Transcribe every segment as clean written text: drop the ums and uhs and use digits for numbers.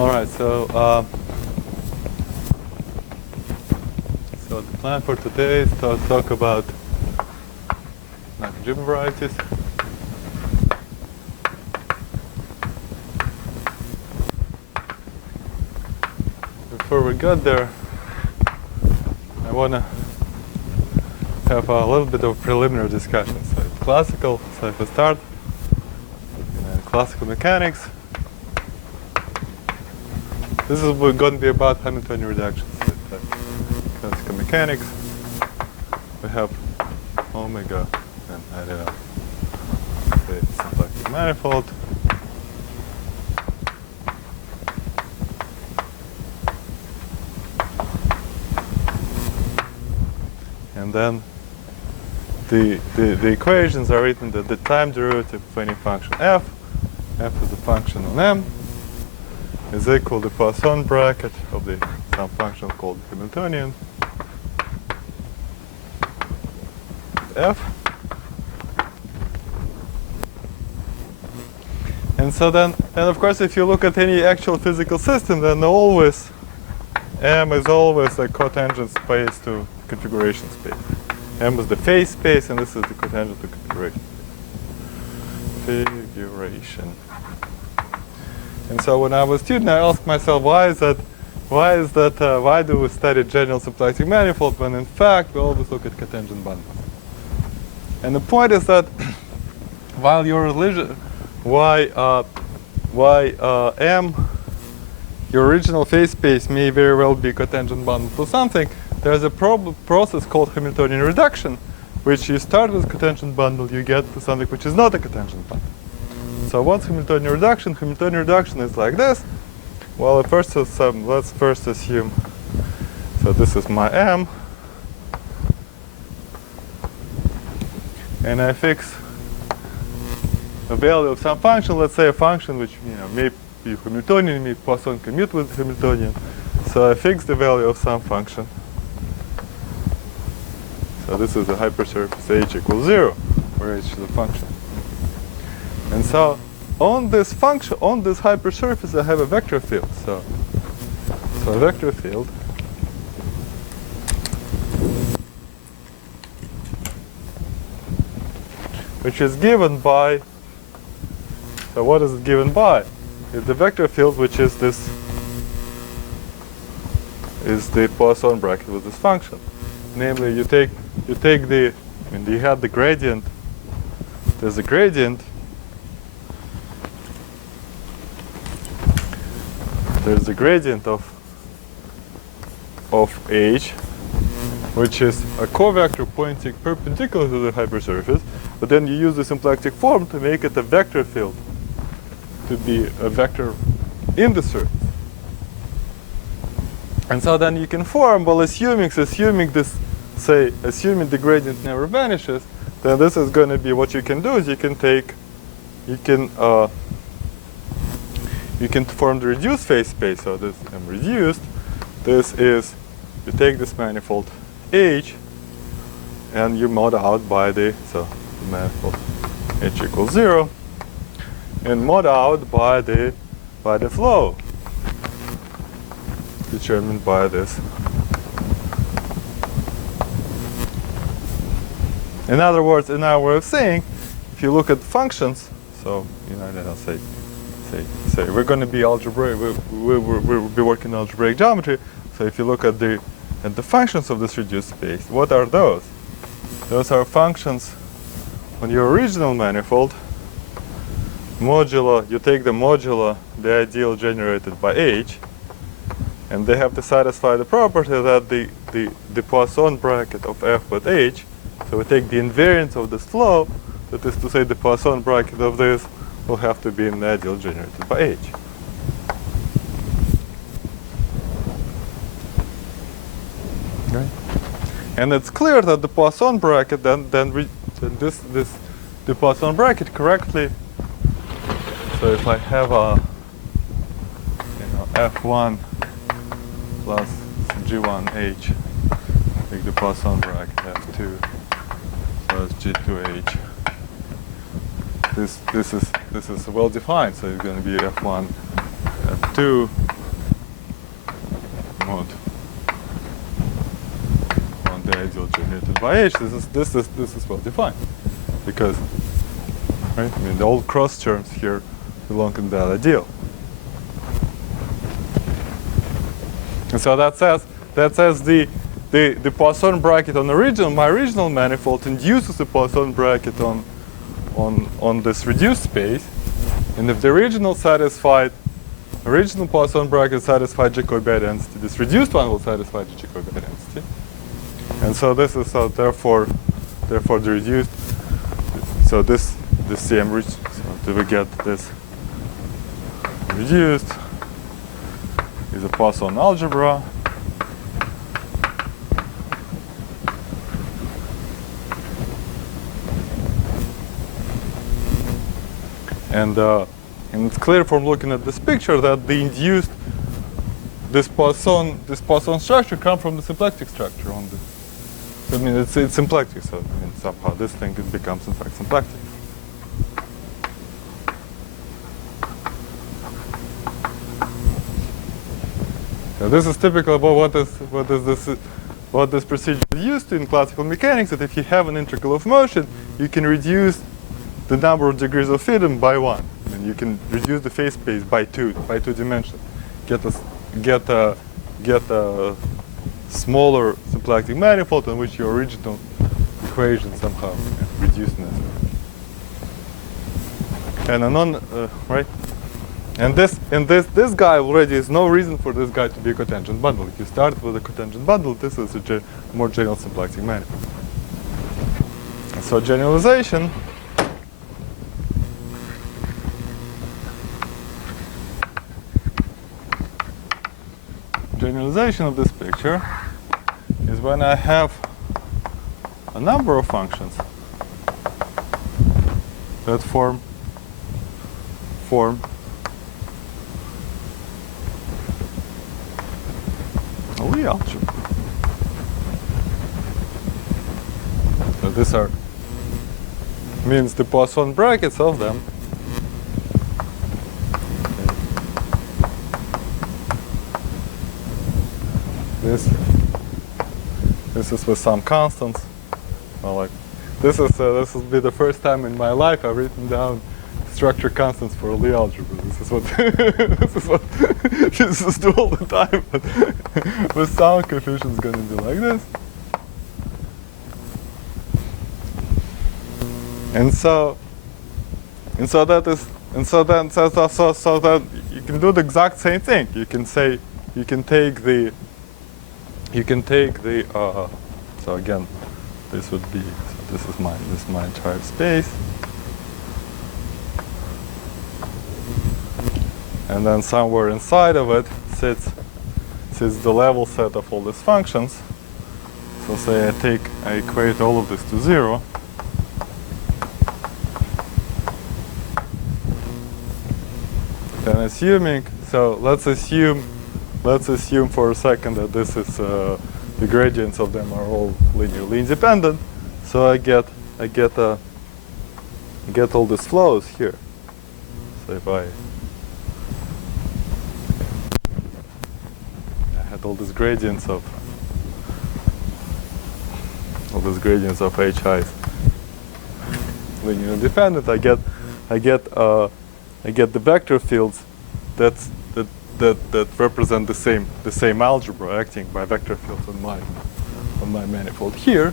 All right, so the plan for today is to talk about Nakajima varieties. Before we get there, I want to have a little bit of preliminary discussion. So classical, so if we start in classical mechanics, this is going to be about Hamiltonian reductions. Classical mechanics, we have omega and I don't know, the symplectic manifold. And then the equations are written that the time derivative of any function f is a function on m, is equal to the Poisson bracket of some function called Hamiltonian f. And so then, and of course, if you look at any actual physical system, then always M is always a cotangent space to configuration space. M is the phase space, and this is the cotangent to configuration space. Configuration. And so when I was a student, I asked myself, why do we study general symplectic manifold when in fact we always look at cotangent bundles? And the point is that while your M, your original phase space may very well be cotangent bundle to something, there's a process called Hamiltonian reduction, which you start with cotangent bundle, you get to something which is not a cotangent bundle. So what's Hamiltonian reduction? Hamiltonian reduction is like this. Well, let's first assume, so this is my M, and I fix a value of some function, let's say a function which may be Hamiltonian, may Poisson commute with Hamiltonian. So I fix the value of some function. So this is a hypersurface H equals 0, where H is a function. And so on this function, on this hypersurface, I have a vector field. So a vector field which is given by, so what is it given by? It's the vector field which is this, is the Poisson bracket with this function. Namely, you take the, you have the gradient, there's a gradient, there's the gradient of H, which is a covector pointing perpendicular to the hypersurface, but then you use the symplectic form to make it a vector field, to be a vector in the surface. And so then you can form, well, assuming this, say, assuming the gradient never vanishes, then this is going to be, what you can do is you can form the reduced phase space. So this M reduced. This is, you take this manifold H, and you mod out by the manifold H equals 0, and mod out by the flow determined by this. In other words, in our way of saying, if you look at functions, so say we're going to be algebraic, we'll be working algebraic geometry. So if you look at the functions of this reduced space, what are those? Those are functions on your original manifold. Modulo, you take the modulo, the ideal generated by H, and they have to satisfy the property that the Poisson bracket of f with H, so we take the invariance of this flow, that is to say the Poisson bracket of this will have to be an ideal generated by H. Right? And it's clear that the Poisson bracket the Poisson bracket correctly. So if I have a f1 plus g1h, take the Poisson bracket f2 plus g2h. This is well defined, so it's going to be f1, f2 denoted by h, this is well defined, because right, I mean the all cross terms here belong in that ideal. And so that says the Poisson bracket on my original manifold induces a Poisson bracket on this reduced space, and if the original Poisson bracket satisfied Jacobi density, this reduced one will satisfy the Jacobi density. And so this is therefore the reduced. So this CM so we get this reduced is a Poisson algebra. And it's clear from looking at this picture that the induced this Poisson structure comes from the symplectic structure on this. So, I mean it's symplectic, so I mean somehow this thing becomes in fact symplectic. So this is typical about what this procedure is used to in classical mechanics, that if you have an integral of motion, you can reduce the number of degrees of freedom by 1. And you can reduce the phase space by 2 dimensions. Get a smaller symplectic manifold in which your original equation somehow reduced in this way. And right? And this guy already is no reason for this guy to be a cotangent bundle. If you start with a cotangent bundle, this is a more general symplectic manifold. And so generalization of this picture is when I have a number of functions that form a Lie algebra. So these means the Poisson brackets of them This is with some constants. Well, like this will be the first time in my life I've written down structure constants for a Lie algebra. This is what physicists do all the time. But with sound coefficients, going to be like this. So that you can do the exact same thing. You can take the so again, this would be, so this is my entire space, and then somewhere inside of it sits the level set of all these functions. So say I equate all of this to 0. Then assuming, so let's assume for a second that this is the gradients of them are all linearly independent. So I get all these flows here. So if I had all these gradients of HIs linearly independent, I get the vector fields that represent the same algebra acting by vector fields on my manifold here,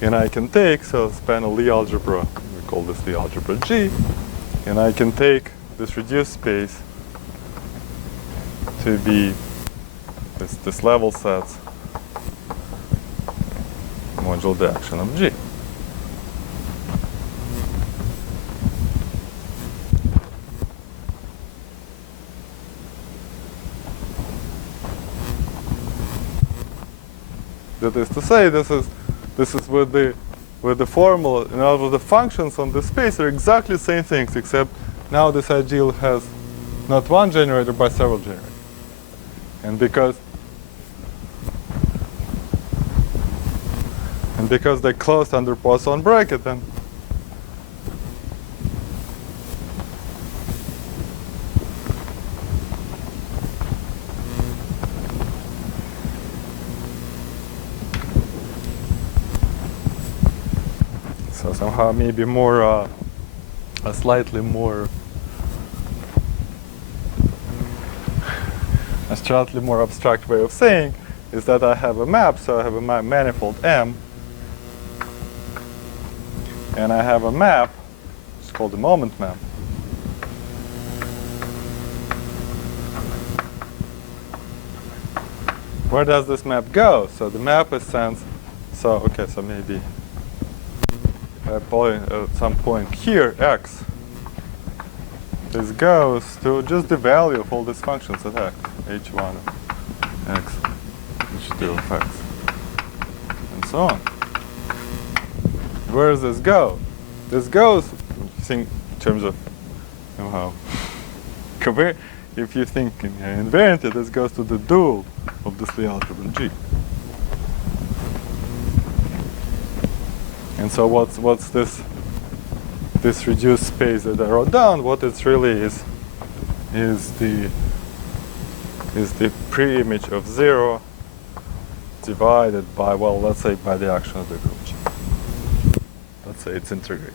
and I can take, so span a Lie algebra, we call this the algebra G, and I can take this reduced space to be this level sets modulo the action of G. That is to say, this is with the formula, and all of the functions on this space are exactly the same things, except now this ideal has not one generator but several generators. And because they're closed under Poisson bracket, then somehow maybe more a slightly more abstract way of saying is that I have a map. So I have a manifold M, and I have a map. It's called the moment map. Where does this map go? So the map is sense. So okay, so maybe at some point here, x, this goes to just the value of all these functions at x, h1 of x, h2 of x, and so on. Where does this go? This goes, think in terms of somehow compare. If you think invariant, this goes to the dual of this Lie algebra G. And so what's this reduced space that I wrote down? What it really is the pre-image of 0 divided by, well, let's say by the action of the group G. Let's say it's integrates.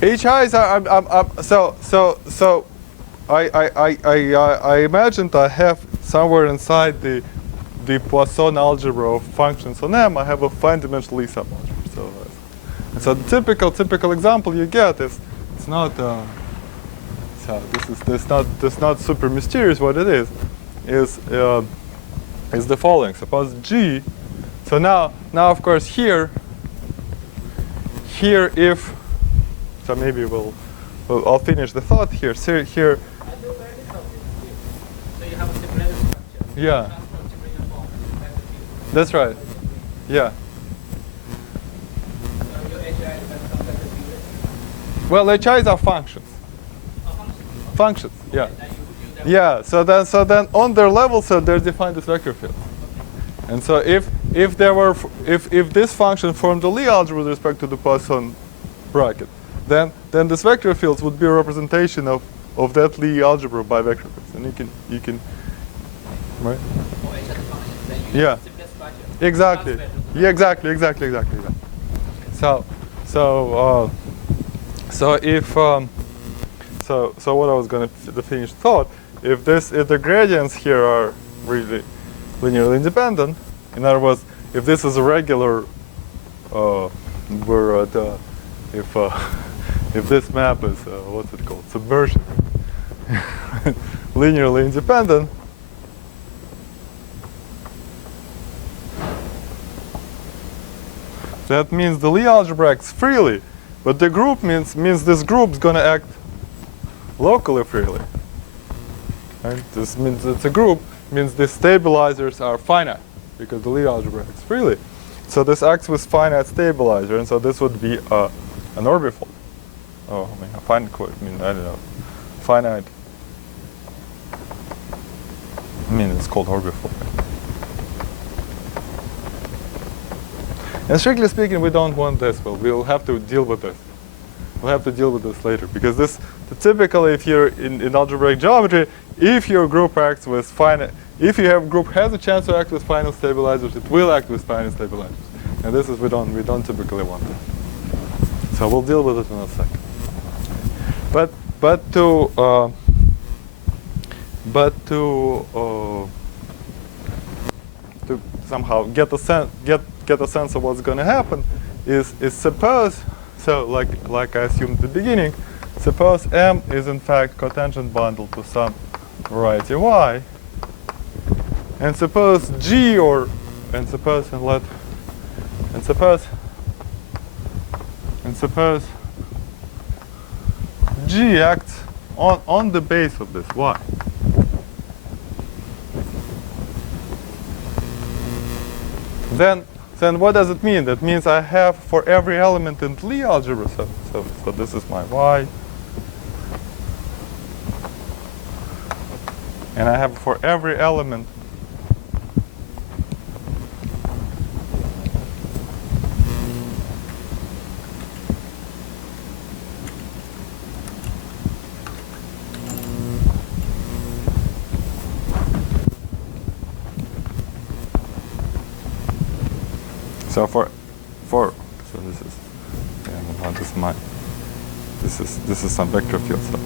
HIs are so I imagined I have somewhere inside the Poisson algebra of functions on M. I have a fine dimensional Lie subalgebra. So the typical example you get is it's not so this not super mysterious. What it is the following. Suppose G. So now of course here if so maybe I'll finish the thought here. So here. So you have a separated structure. Yeah. That's right. Yeah. So your HI depends on the field. Well, HIs are functions. Functions. Yeah. Yeah. So then on their level, so they're defined as vector fields. And so if this function formed a Lie algebra with respect to the Poisson bracket, then this vector fields would be a representation of that Lie algebra by vector fields, and you can right? Yeah. Exactly. Yeah. Exactly. So if so what I was going to finish thought, if the gradients here are really linearly independent, in other words, if this is a regular if this map is what's it called, subversion, linearly independent, that means the Lie algebra acts freely, but the group means this group is going to act locally freely. Right? This means it's a group, means the stabilizers are finite because the Lie algebra acts freely. So this acts with finite stabilizer, and so this would be an orbifold. Oh, I mean a finite. I don't know, finite. I mean it's called orbifold. And strictly speaking, we don't want this. Well, we'll have to deal with this. We'll have to deal with this later, because typically, if you're in algebraic geometry, if your group acts with finite, if your group has a chance to act with finite stabilizers, it will act with finite stabilizers. And this is we don't typically want that. So we'll deal with it in a second. But to somehow get a sense of what's going to happen is suppose, so like I assumed at the beginning, suppose M is in fact cotangent bundle to some variety Y, and suppose G suppose G acts on the base of this Y. Then then what does it mean? That means I have for every element in the Lie algebra. So this is my y. And I have for every element so so this is this is some vector field. So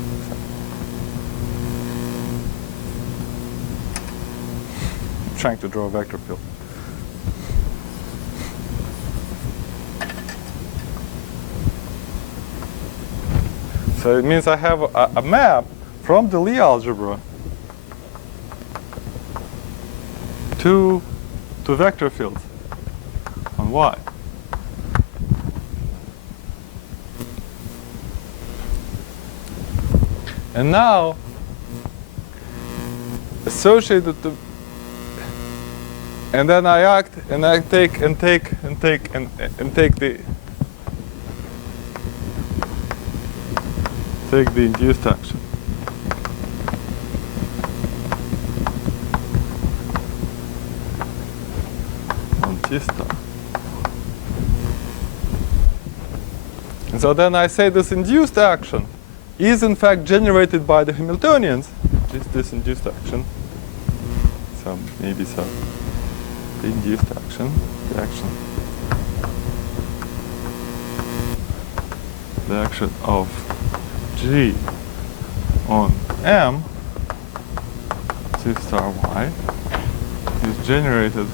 I'm trying to draw a vector field. So it means I have a map from the Lie algebra to vector fields on Y. And now associate the and then I act and I take the induced action. On T star. And so then I say this induced action is in fact generated by the Hamiltonians, this induced action. So maybe so. The induced action, the action of G on M, T star Y, is generated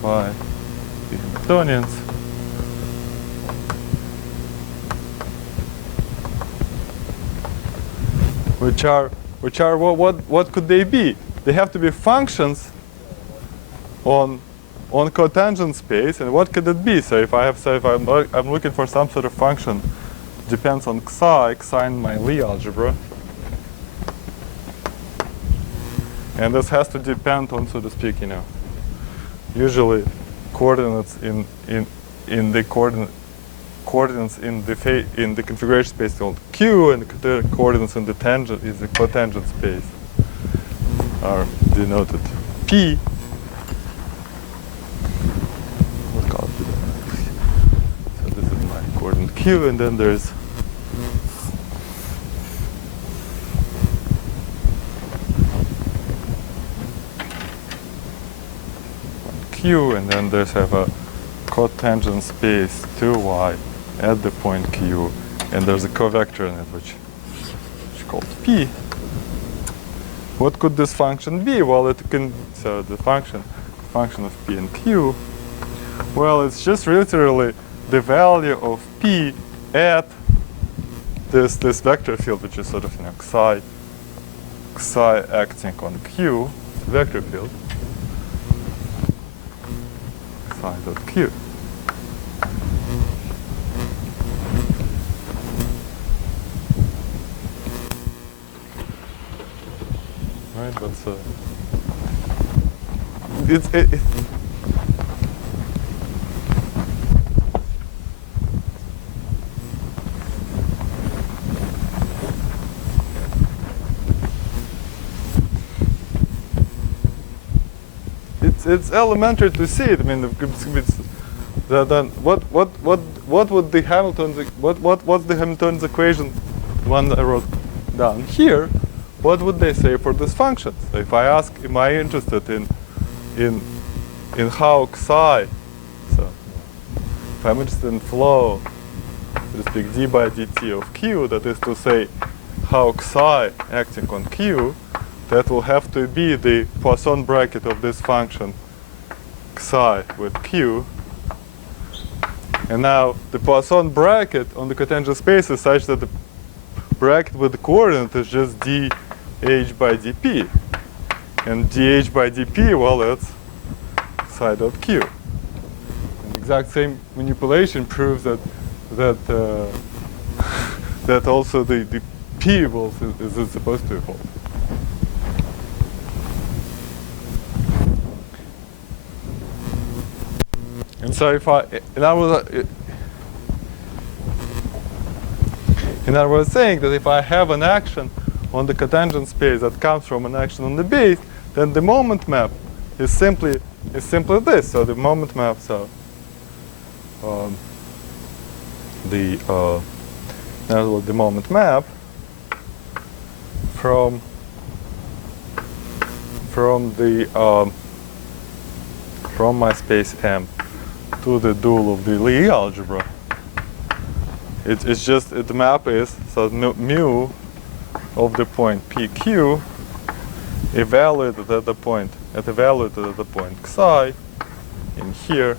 by the Hamiltonians which are what could they be? They have to be functions on cotangent space, and what could it be? So if I'm looking for some sort of function, depends on xi in my Lie algebra, and this has to depend on, so to speak, usually coordinates in the coordinates in the configuration space called Q, and the coordinates in the tangent is the cotangent space are denoted P. What color is that? So this is my coordinate Q, and then there's Q, and then there's have a cotangent space 2y at the point Q, and there's a covector in it which is called P. What could this function be? Well, it can, so the function of P and Q, well, it's just literally the value of P at this vector field, which is sort of xi acting on Q, vector field, xi dot Q. Right, but it's elementary to see it. I mean, then what would the Hamilton's what's the Hamilton's equation, the one that I wrote down here? What would they say for this function? So if I ask, am I interested in how xi, so if I'm interested in flow, so to speak, d by dt of q, that is to say, how xi acting on q, that will have to be the Poisson bracket of this function xi with q. And now the Poisson bracket on the cotangent space is such that the bracket with the coordinate is just dh by dp. And dh by dp, well, that's xi dot q. And the exact same manipulation proves that that also the p is supposed to hold. so if and I was saying that if I have an action on the cotangent space that comes from an action on the base, then the moment map is simply this. So the moment map, so the moment map from my space M to the dual of the Lie algebra. It's just the map is so mu of the point PQ evaluated at the point psi in here.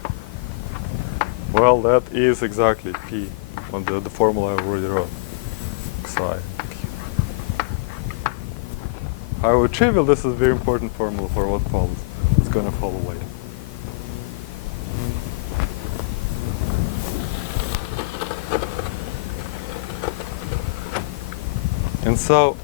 Well, that is exactly P on the formula I already wrote. Psi. However trivial, this is a very important formula for what follows. It's going to follow later. And so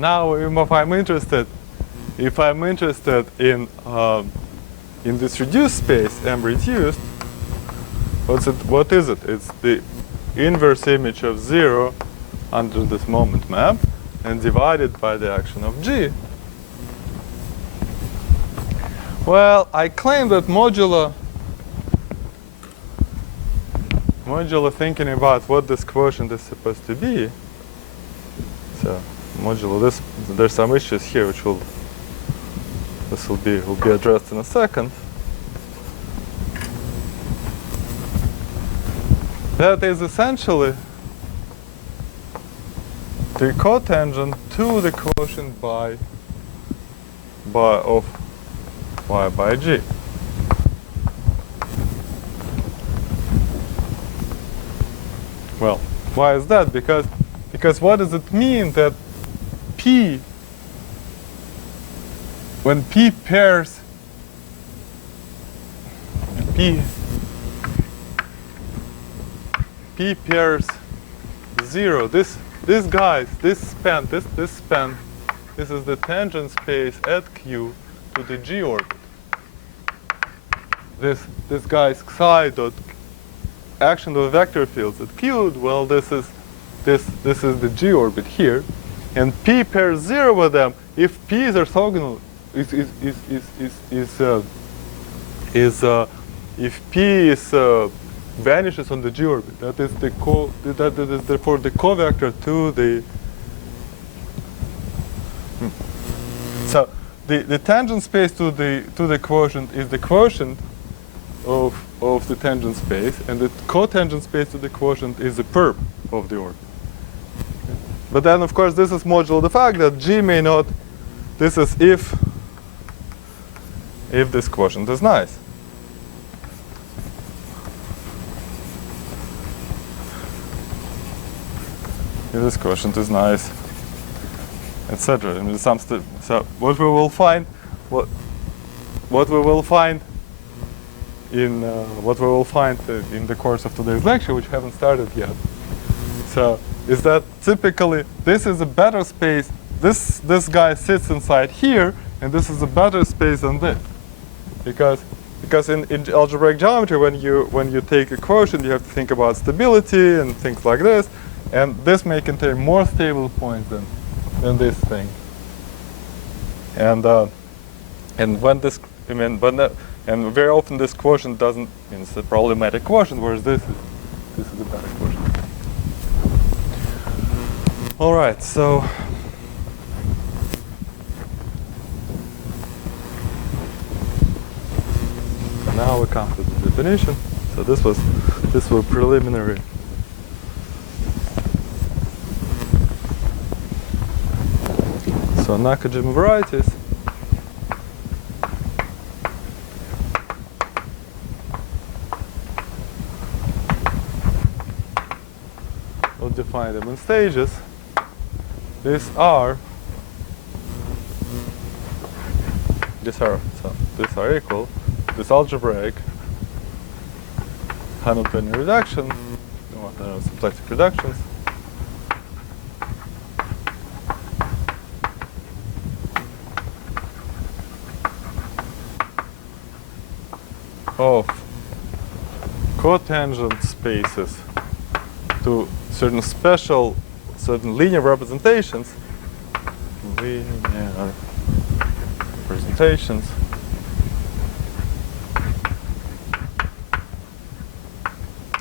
now, if I'm interested in this reduced space, M reduced, what is it? It's the inverse image of 0 under this moment map and divided by the action of G. Well, I claim that modulo thinking about what this quotient is supposed to be. So modulo this, there's some issues here which will be addressed in a second. That is essentially the cotangent to the quotient by G. Well, why is that? Because what does it mean that P, when P pairs P pairs 0, this span, this is the tangent space at Q to the G orbit. This guy's psi dot action of vector fields at Q. Well, this is the G orbit here, and P pairs 0 with them. If P is orthogonal, if P vanishes on the G orbit, that is therefore the covector to the. So the tangent space to the quotient is the quotient of the tangent space, and the cotangent space to the quotient is the perp of the orbit. But then, of course, this is modulo the fact that G may not. This is if this quotient is nice. If this quotient is nice, etc. I mean, so what we will find in the course of today's lecture, which haven't started yet, so is that typically this is a better space. This guy sits inside here, and this is a better space than this, because in algebraic geometry, when you take a quotient, you have to think about stability and things like this, and this may contain more stable points than this thing. And when this, and very often this quotient doesn't. It's a problematic quotient, whereas this is a better quotient. All right, so. Now we come to the definition. So this was preliminary. So Nakajima varieties define them in stages. These are equal. This algebraic Hamiltonian reduction, or symplectic reductions. Of cotangent spaces to certain linear representations.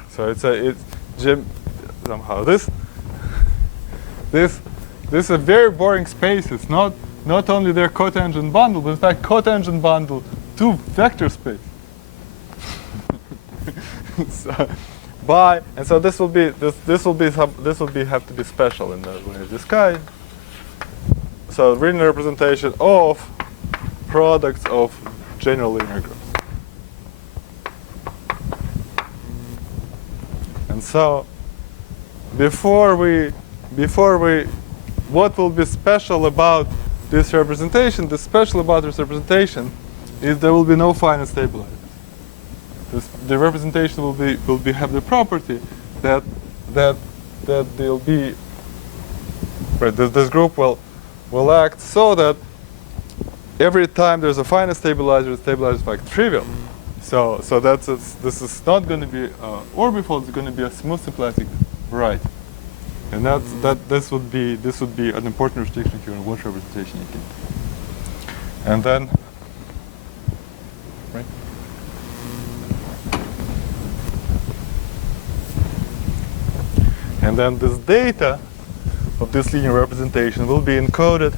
So somehow this is a very boring space. It's not only their cotangent bundle, but in fact cotangent bundle to vector space. So this will have to be special in the way of this kind. So linear representation of products of general linear groups. And so what will be special about this representation? The special about this representation is there will be no finite stabilizers. The representation will have the property that they'll be this group will act so that every time there's a finite stabilizer, the stabilizer is like trivial. So this is not going to be orbifold. It's going to be a smooth symplectic variety, and this would be an important restriction here on what representation you can. And then, right? And then this data of this linear representation will be encoded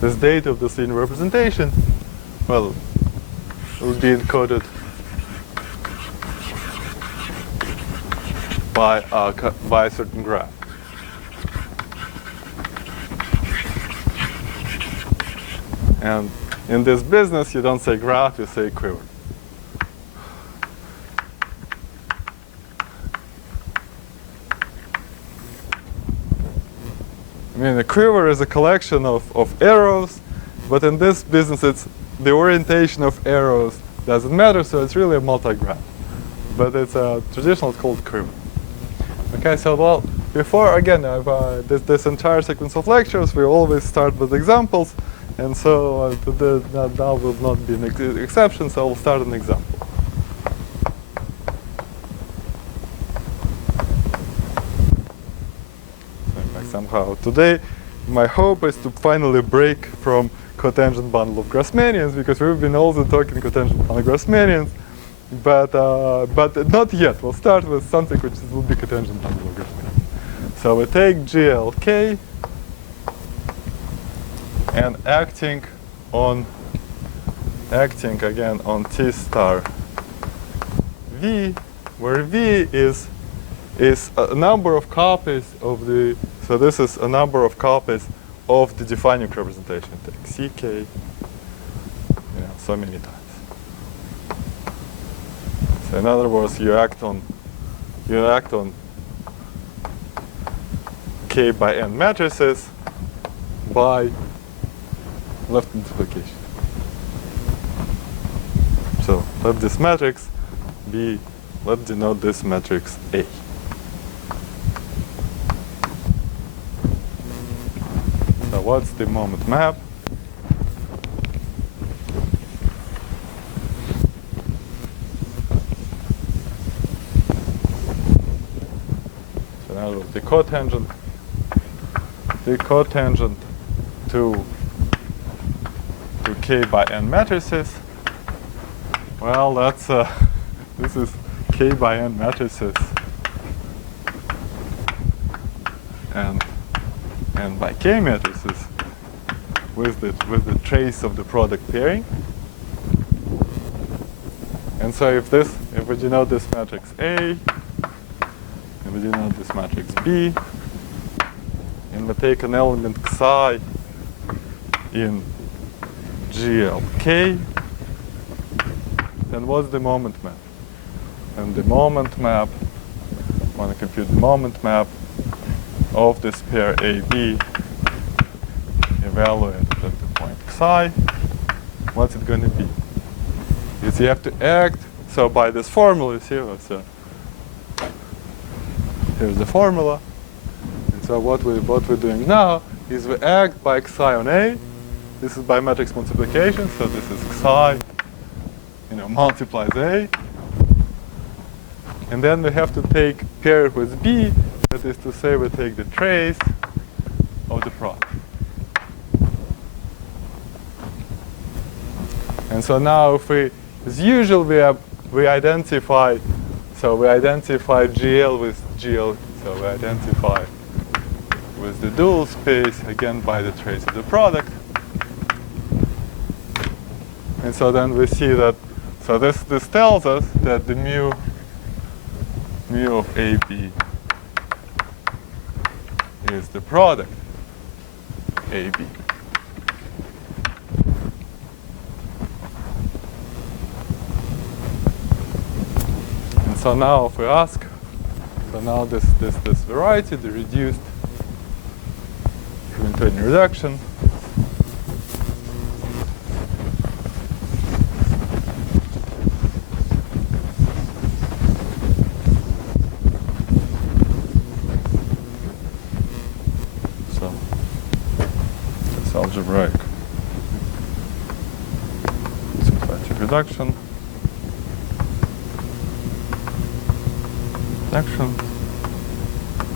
this data of this linear representation, well, will be encoded by a certain graph. And in this business, you don't say graph, you say quiver. I mean, a quiver is a collection of arrows, but in this business, it's the orientation of arrows doesn't matter, so it's really a multigraph. But it's traditional, it's called quiver. Okay, so well, before, again, this entire sequence of lectures, we always start with examples, and so now will not be an exception, so we'll start an example. Somehow today, my hope is to finally break from cotangent bundle of Grassmannians, because we've been also talking cotangent bundle of Grassmannians, but not yet. We'll start with something which will be cotangent bundle of Grassmannians. So we take GLK and acting again on T star V, where V is a number of copies of the. So this is a number of copies of the defining representation. Take CK, so many times. So in other words, you act on K by n matrices by left multiplication. So let this matrix be, let's denote this matrix A. So what's the moment map? So now the cotangent to K by n matrices. Well, that's this is K by n matrices, and by K matrices with the trace of the product pairing. And so if we denote this matrix A, and we denote this matrix B, and we take an element psi in GLK, then what's the moment map? And the moment map, I want to compute the moment map of this pair AB evaluated at the point xi. What's it going to be? Is you have to act, so by this formula, you see, here's the formula. And so what we're doing now is we act by xi on A. This is by matrix multiplication, so this is xi, multiplies A. And then we have to take pair it with B, that is to say we take the trace of the product. And so now if we, as usual, we identify GL with GL, so we identify with the dual space, again by the trace of the product. And so then we see that, so this tells us that the mu of AB is the product AB. And so now if we ask, so now this variety, the reduced Hamiltonian reduction, algebraic symplectic reduction.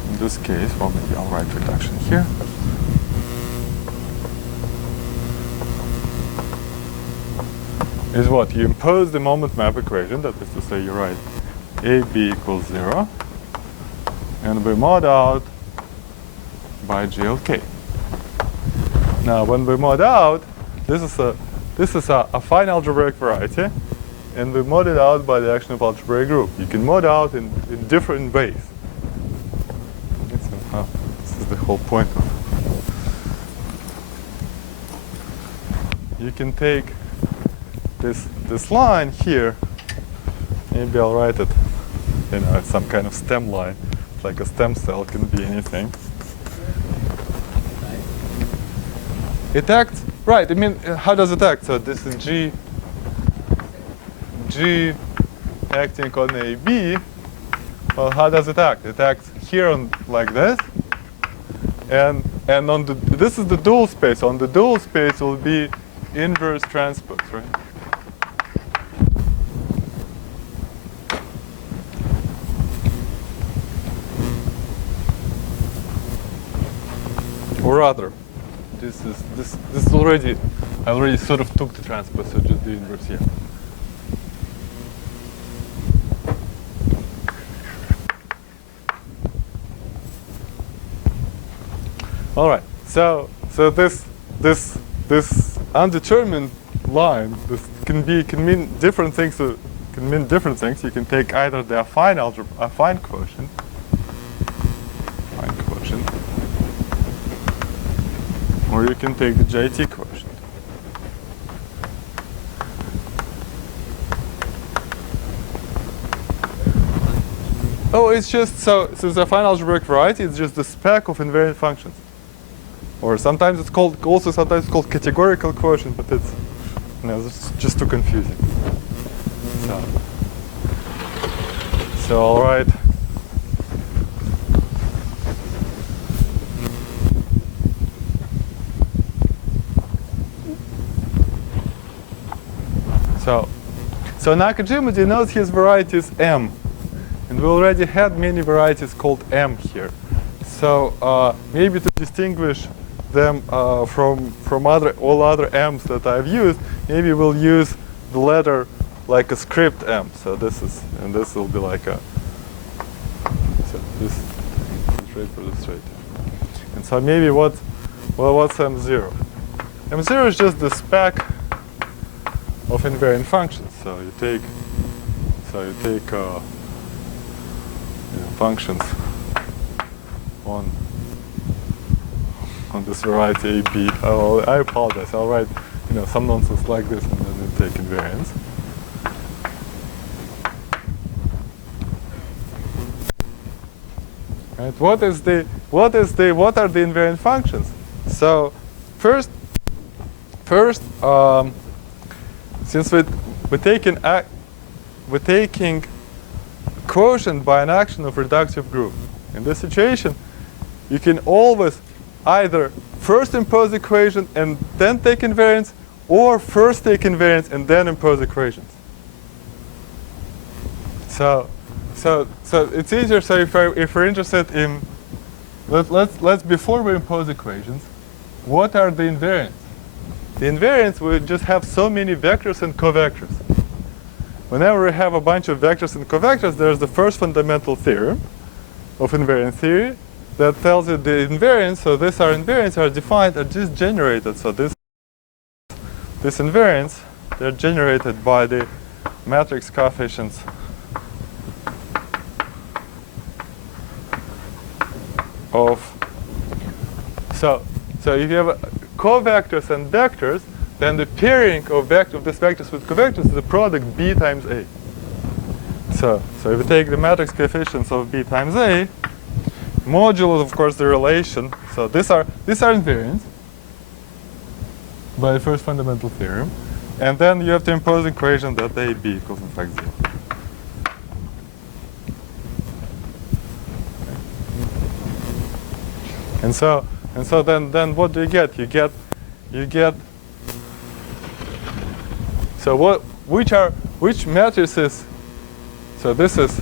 In this case, well, maybe I'll write reduction here. Is what? You impose the moment map equation, that is to say you write AB equals 0, and we mod out by GLK. Now, when we mod out, this is a fine algebraic variety, and we mod it out by the action of algebraic group. You can mod out in different ways. This is the whole point of it. You can take this line here. Maybe I'll write it. It's some kind of stem line. It's like a stem cell, can be anything. It acts, right, I mean, how does it act? So this is G acting on AB. Well, how does it act? It acts here on like this. And on this is the dual space. On the dual space will be inverse transpose, right? Or rather, this is already, I already sort of took the transpose, so just the inverse here. All right, so this undetermined line, this can mean different things. You can take either the affine quotient, or you can take the JT quotient. Oh, it's just so the affine algebraic variety is just the spec of invariant functions. Or sometimes it's called categorical quotient, but it's it's just too confusing. So all right. So Nakajima denotes his varieties M, and we already had many varieties called M here. So maybe to distinguish them from all other M's that I've used, maybe we'll use the letter like a script M. So this will be like a, so this straight for the straight. And so maybe what's M0? M0 is just the spec of invariant functions. So you take functions on this variety AB. I apologize. I'll write some nonsense like this, and then you take invariance. Right? What are the invariant functions? So first, since we're taking quotient by an action of reductive group. In this situation, you can always either first impose equation and then take invariance, or first take invariance and then impose equations. So it's easier. So if we're interested in, let's before we impose equations, what are the invariants? The invariants will just have so many vectors and covectors. Whenever we have a bunch of vectors and covectors, there's the first fundamental theorem of invariant theory that tells you the invariants. So these are invariants are defined are just generated. So this invariants, they're generated by the matrix coefficients of. So if you have covectors and vectors, then the pairing of these vectors with covectors is the product b times a. So if you take the matrix coefficients of b times a, modulo, of course, the relation. So these are invariants by the first fundamental theorem, and then you have to impose equation that a b equals in fact 0. And so then what do you get? You get. So which matrices? So this is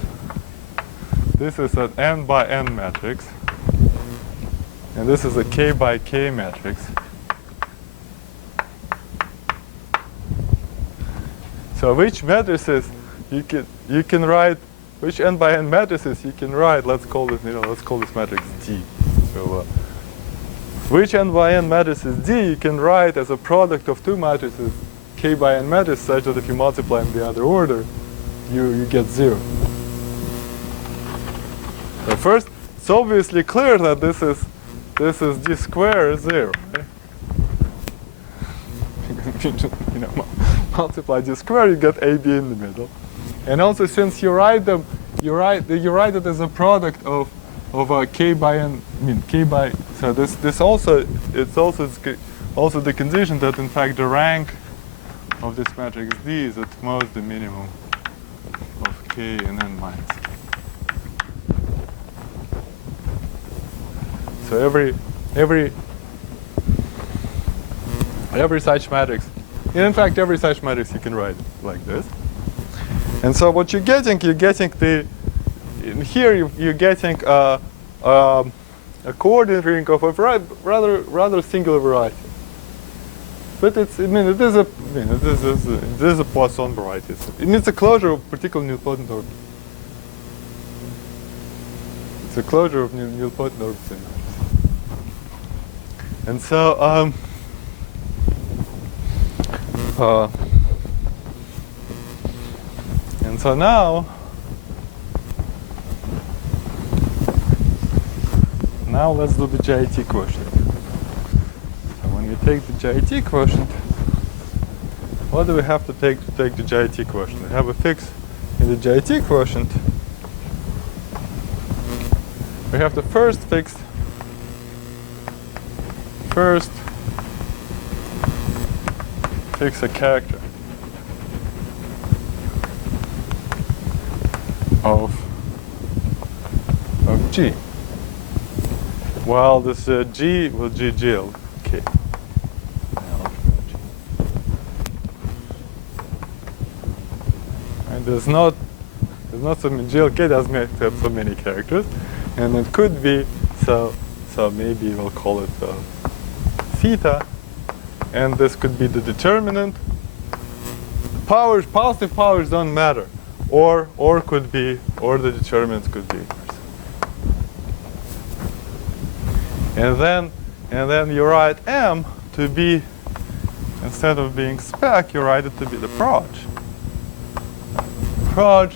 an n by n matrix, and this is a k by k matrix. So which matrices you can write? Which n by n matrices you can write? Let's call this matrix D. So which n by n matrices D you can write as a product of two matrices k by n matrices, such that if you multiply in the other order, you get 0. So first, it's obviously clear that this is d squared 0. Right? Multiply d squared, you get ab in the middle. And also, since you write them, you write it as a product of a k by n. I mean k by. So this also the condition that in fact the rank of this matrix D is at most the minimum of k and n minus k. So every such matrix, in fact every such matrix you can write like this. And so what you're getting the, in here you're getting a coordinate ring of a rather singular variety. But it is a Poisson variety. It's a closure of particular nilpotent orbit. It's a closure of nilpotent orbit. And so now let's do the JIT quotient. So when we take the JIT quotient, what do we have to take the JIT quotient? We have a fix in the JIT quotient. We have to first fix a character of G. Well, this G will GL. Okay. And there's not some GLK doesn't have so many characters, and it could be so maybe we'll call it theta, and this could be the determinant. Powers, positive powers don't matter, or the determinants could be inverse. And then you write M to be, instead of being spec, you write it to be the proj. But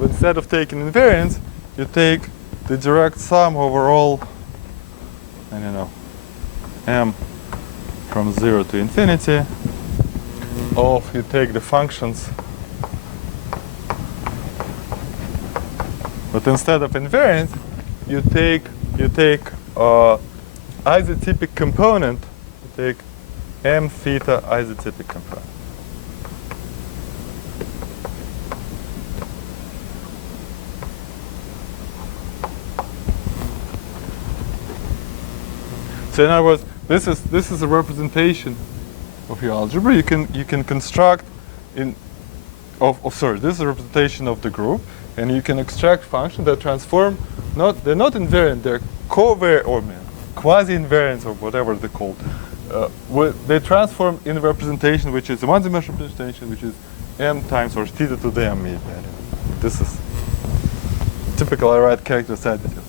instead of taking invariance, you take the direct sum over all, I don't know, M from 0 to infinity of, you take the functions, but instead of invariance, you take isotypic component. You take m theta isotypic component. So in other words, this is a representation of your algebra. You can construct this is a representation of the group, and you can extract functions that transform. They're not invariant. They're covariant or quasi-invariants or whatever they're called. They transform in a representation which is a one-dimensional representation, which is m times or theta to the m value. This is typical I write character additive.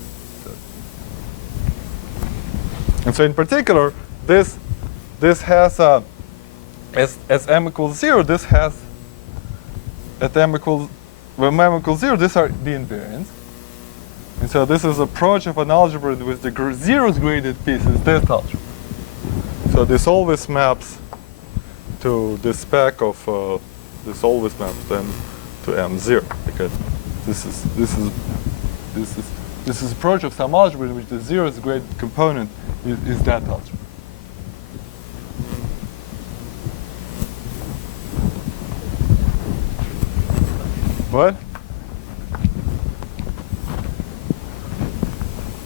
And so in particular, this has as m equals 0, this has at m equals when m equals 0, these are the invariants. And so this is approach of an algebra with the zeros graded piece is this algebra. So this always maps to this spec of this always maps then to m0, because this is approach of some algebra in which the zeros graded component is that algebra. What?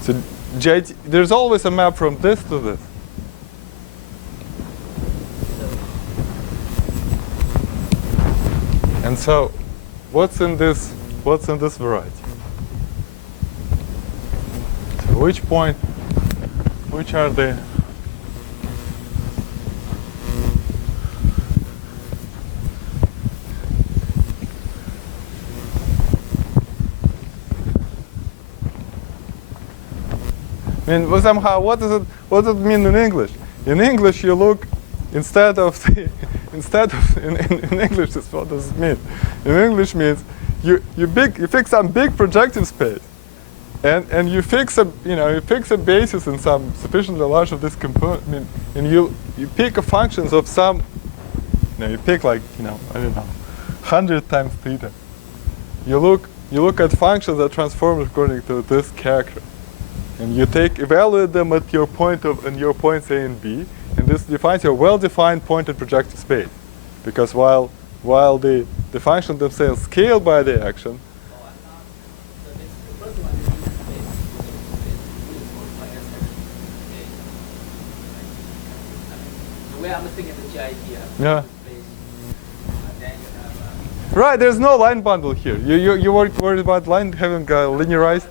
So JT, there's always a map from this to this. And so what's in this variety? So which are the I mean, somehow, what does it mean in English? In English, you look in English, what does it mean? In English means you fix some big projective space, and you fix a basis in some sufficiently large of this component. I mean, and you pick a functions of some. You pick like I don't know, 100 times theta. You look at functions that transform according to this character. And you evaluate them at your point and your points A and B, and this defines your well-defined point and projective space. Because while the functions themselves scale by the action. The way I'm thinking the GIT. Yeah. Right. There's no line bundle here. You worried about line having linearized.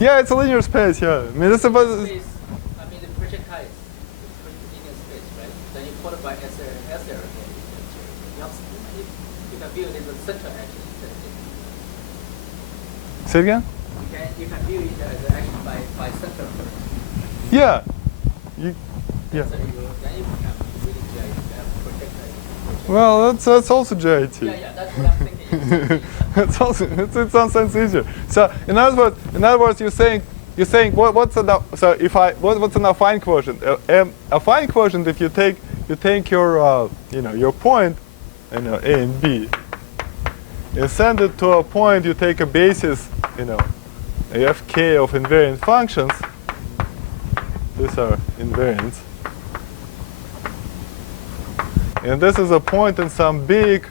Yeah, it's a linear space, yeah. I mean, it's about... the project height is linear space, right? Then you put it by S area. You can view it as a central action. Say it again? You can view it as an action by central first. Yeah. Yeah. So then you become really GIT, project height. Well, that's also JIT. Yeah, that's what I'm thinking. It's also it's in some sense easier. So in other words, you're saying what's an affine quotient? Affine quotient, if you take your your point, A and B, you send it to a point. You take a basis, a fk of invariant functions. These are invariants, and this is a point in some big.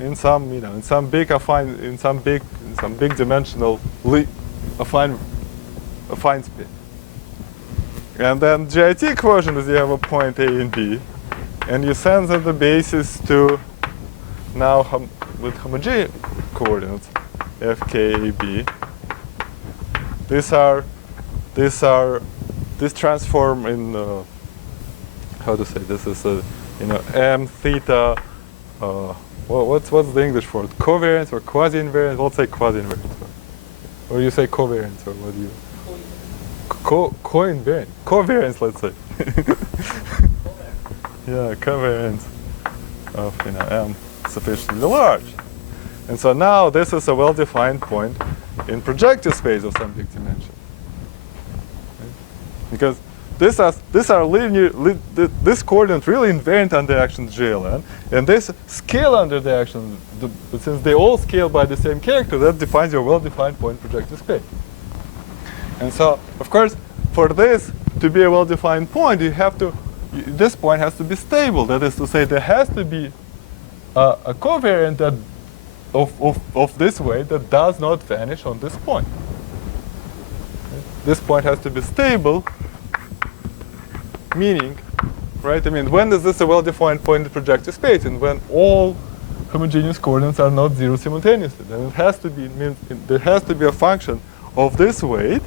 In some big dimensional affine space. And then GIT quotient is you have a point A and B, and you send them the basis to now with homogeneous coordinates FKAB. This transform in how to say this is m theta. What's the English for it? Covariance or quasi-invariance? Let's say quasi-invariance. Or you say covariance, or what do you? Co-invariant. Covariance, let's say. Yeah, covariance of m sufficiently large. And so now this is a well-defined point in projective space of some big dimension. Right? Because these are linear. This coordinate really invariant under action JLN, and this scale under the action. Since they all scale by the same character, that defines your well-defined point projective space. And so, of course, for this to be a well-defined point, you have to. This point has to be stable. That is to say, there has to be a covariant that of this weight that does not vanish on this point. This point has to be stable, meaning, right? I mean, when is this a well-defined point in the projective space? And when all homogeneous coordinates are not zero simultaneously. Then it has to be there has to be a function of this weight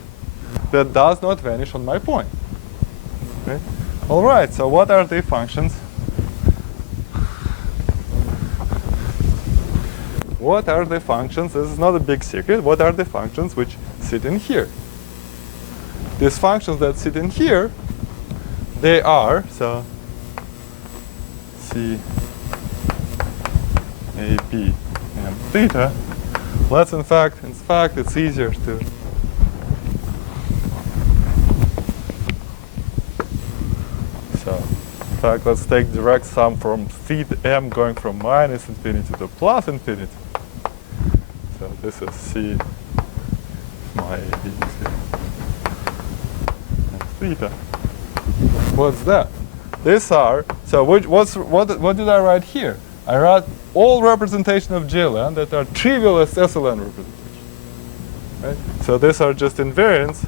that does not vanish on my point. Okay? All right. So what are the functions? What are the functions? This is not a big secret. What are the functions which sit in here? These functions that sit in here, they are, so C, A, B, and theta. Let's in fact, it's easier to in fact, let's take direct sum from theta m going from minus infinity to plus infinity. So this is C, my A, B, C. Theta. What's that? These are, so what did I write here? I wrote all representation of JLN that are trivial as SLN representation. Right? So these are just invariants.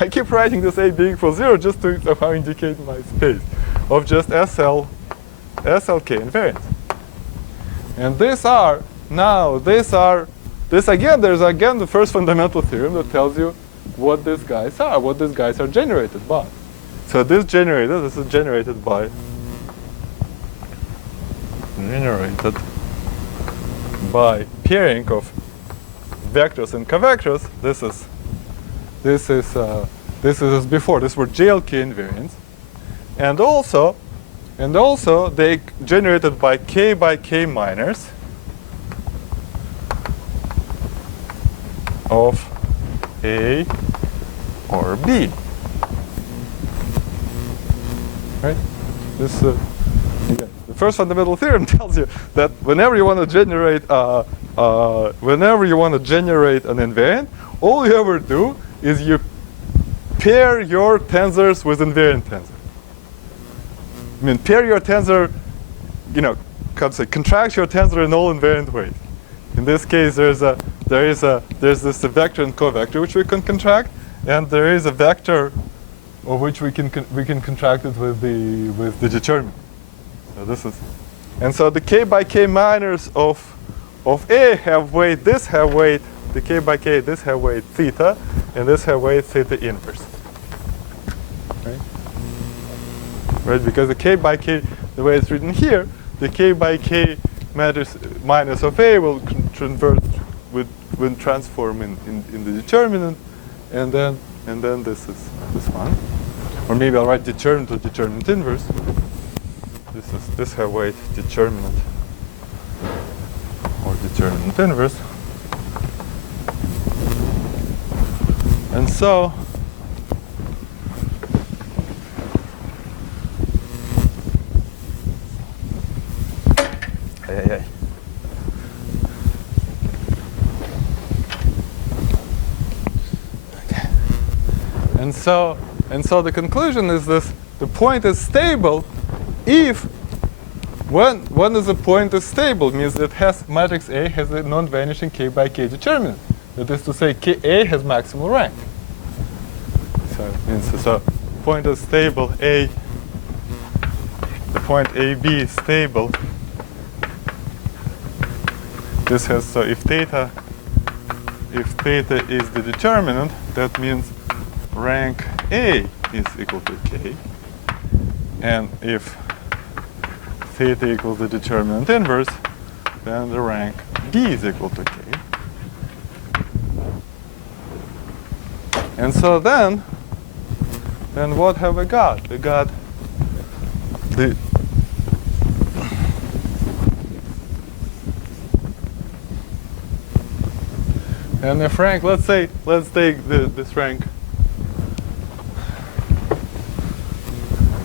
I keep writing this A being equals 0 just to somehow indicate my space of just SLK invariants. And these are, now these are, this again, there's again the first fundamental theorem that tells you what these guys are, what these guys are generated by. So this is generated by pairing of vectors and covectors. This is as before. These were JLK invariants, and also they generated by K minors of A or B. Right? This again, the first fundamental theorem tells you that whenever you want to generate an invariant, all you ever do is you pair your tensors with invariant tensor. I mean, pair your tensor, contract your tensor in all invariant ways. In this case, there's this vector and covector which we can contract, and there is a vector of which we can contract it with the determinant. So this is, and so the K by K minors of A have weight. This have weight. The K by K. This have weight theta, and this have weight theta inverse. Right? Right? Because the K by K, the way it's written here, the K by K matters minus of A will convert when transform in the determinant, and then this is this one, or maybe I'll write determinant or determinant inverse. This have weight determinant or determinant inverse, and so. And so the conclusion is this: the point is stable if when is a point is stable means it has matrix A has a non-vanishing K by K determinant. That is to say, A has maximal rank. So it means so point is stable A. The point AB is stable. This has so if theta is the determinant, that means rank A is equal to K, and if theta equals the determinant inverse, then the rank B is equal to K. And so then what have we got? We got the and if rank, let's take this rank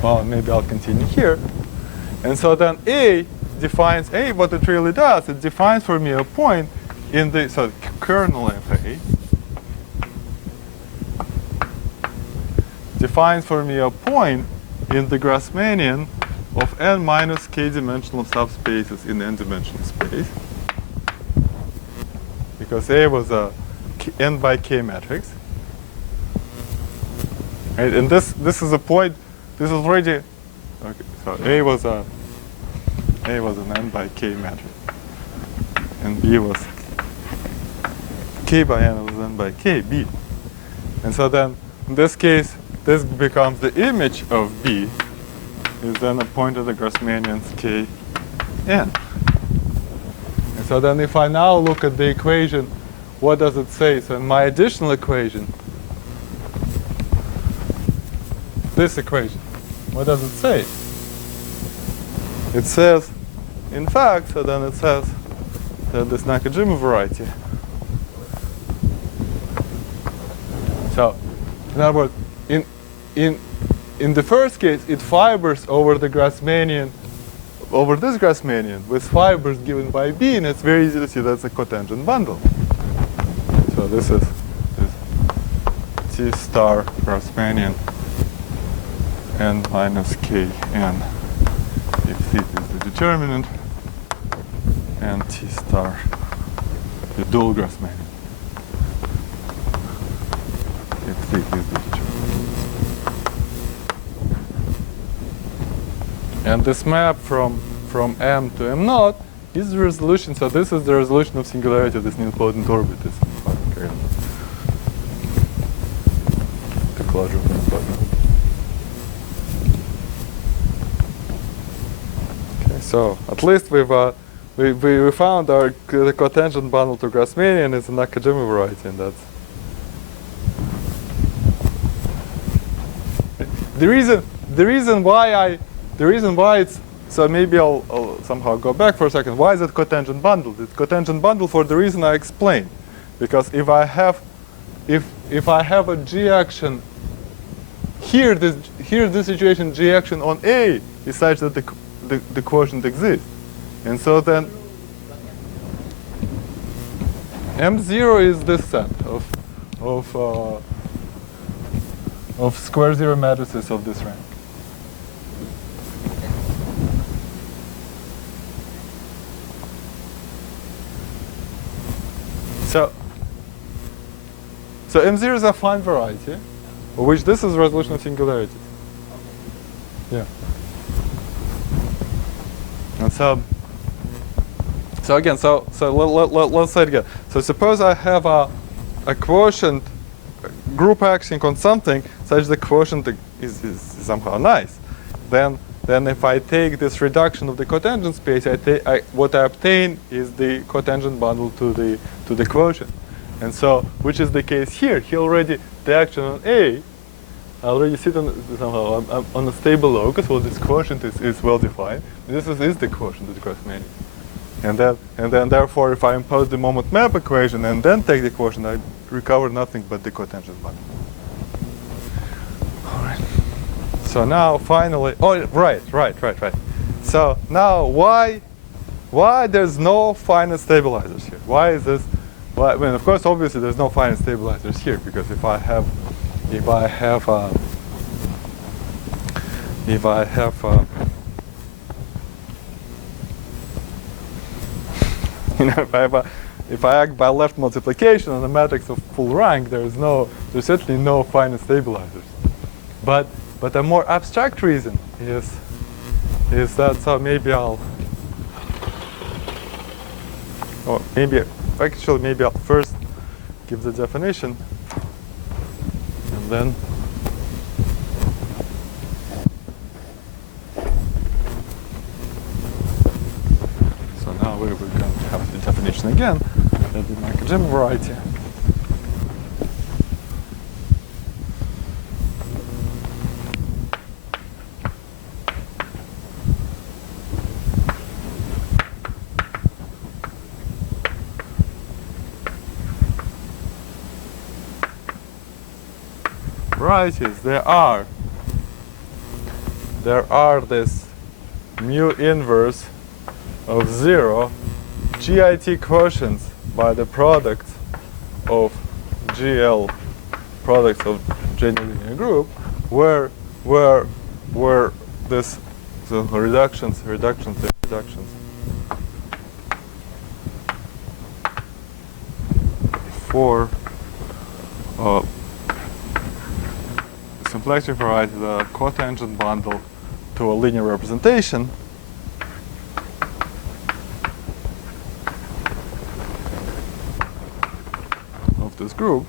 well, maybe I'll continue here. And so then A defines what it really does. It defines for me a point in the kernel of A. Defines for me a point in the Grassmannian of n minus k dimensional subspaces in n-dimensional space. Because A was a n by k matrix. Right? And this is a point, this is already, okay, so A was an n by k matrix. And B was k by n was n by k, B. And so then, in this case, this becomes the image of B, is then a point of the Grassmannians k n. And so then if I now look at the equation, what does it say? So in my additional equation, this equation, what does it say? It says, in fact, so then it says that this Nakajima variety. So, in other words, in the first case, it fibers over the Grassmannian, over this Grassmannian, with fibers given by B, and it's very easy to see that's a cotangent bundle. So this is T star Grassmannian n minus k n, if theta is the determinant, and T star the dual Grassmannian, if theta is the determinant. And this map from M to M naught is the resolution. So this is the resolution of singularity of this nilpotent orbit. This the closure of the nilpotent orbit. Okay, so at least we found the cotangent bundle to Grassmannian is a Nakajima variety, and that's the reason why it's, so maybe I'll somehow go back for a second. Why is it cotangent bundle? It's cotangent bundle for the reason I explained. Because if I have a G action here, this situation G action on A is such that the quotient exists. And so then M0 is this set of square zero matrices of this rank. So M0 is a fine variety, of which this is resolution of singularities. Yeah. And so again, let's say it again. So suppose I have a quotient group acting on something such the quotient is somehow nice. Then if I take this reduction of the cotangent space, what I obtain is the cotangent bundle to the quotient. And so, which is the case here. The action on A, I already sit somehow on a stable locus. Well, this quotient is well defined. This is the quotient of the Grassmannian. And then therefore, if I impose the moment map equation and then take the quotient, I recover nothing but the cotangent bundle. All right. So now finally, right. So now why there's no finite stabilizers here? Why is this? Well, I mean, of course, obviously, there's no finite stabilizers here because if I have if I act by left multiplication on a matrix of full rank, there's certainly no finite stabilizers. But a more abstract reason is that, so maybe I'll first give the definition, and then so now we're going to have the definition again, the Nakajima variety. Varieties, there are there are this mu inverse of 0 GIT quotients by the product of GL products of genuine linear group, where this reductions for symplectic variety, the cotangent bundle to a linear representation of this group.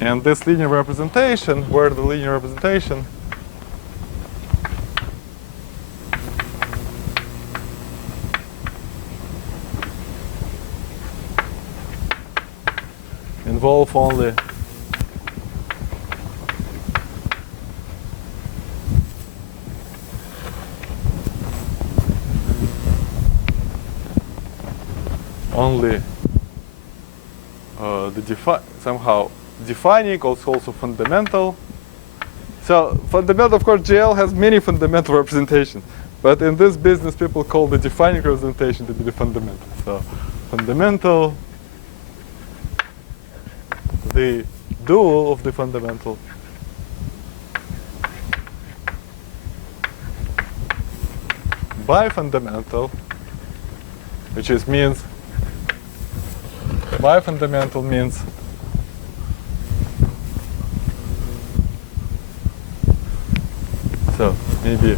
And this linear representation, where the linear representation involve only the somehow defining also fundamental. So fundamental, of course, GL has many fundamental representations, but in this business people call the defining representation to be the fundamental. So fundamental, the dual of the fundamental bifundamental, which is means bifundamental means so maybe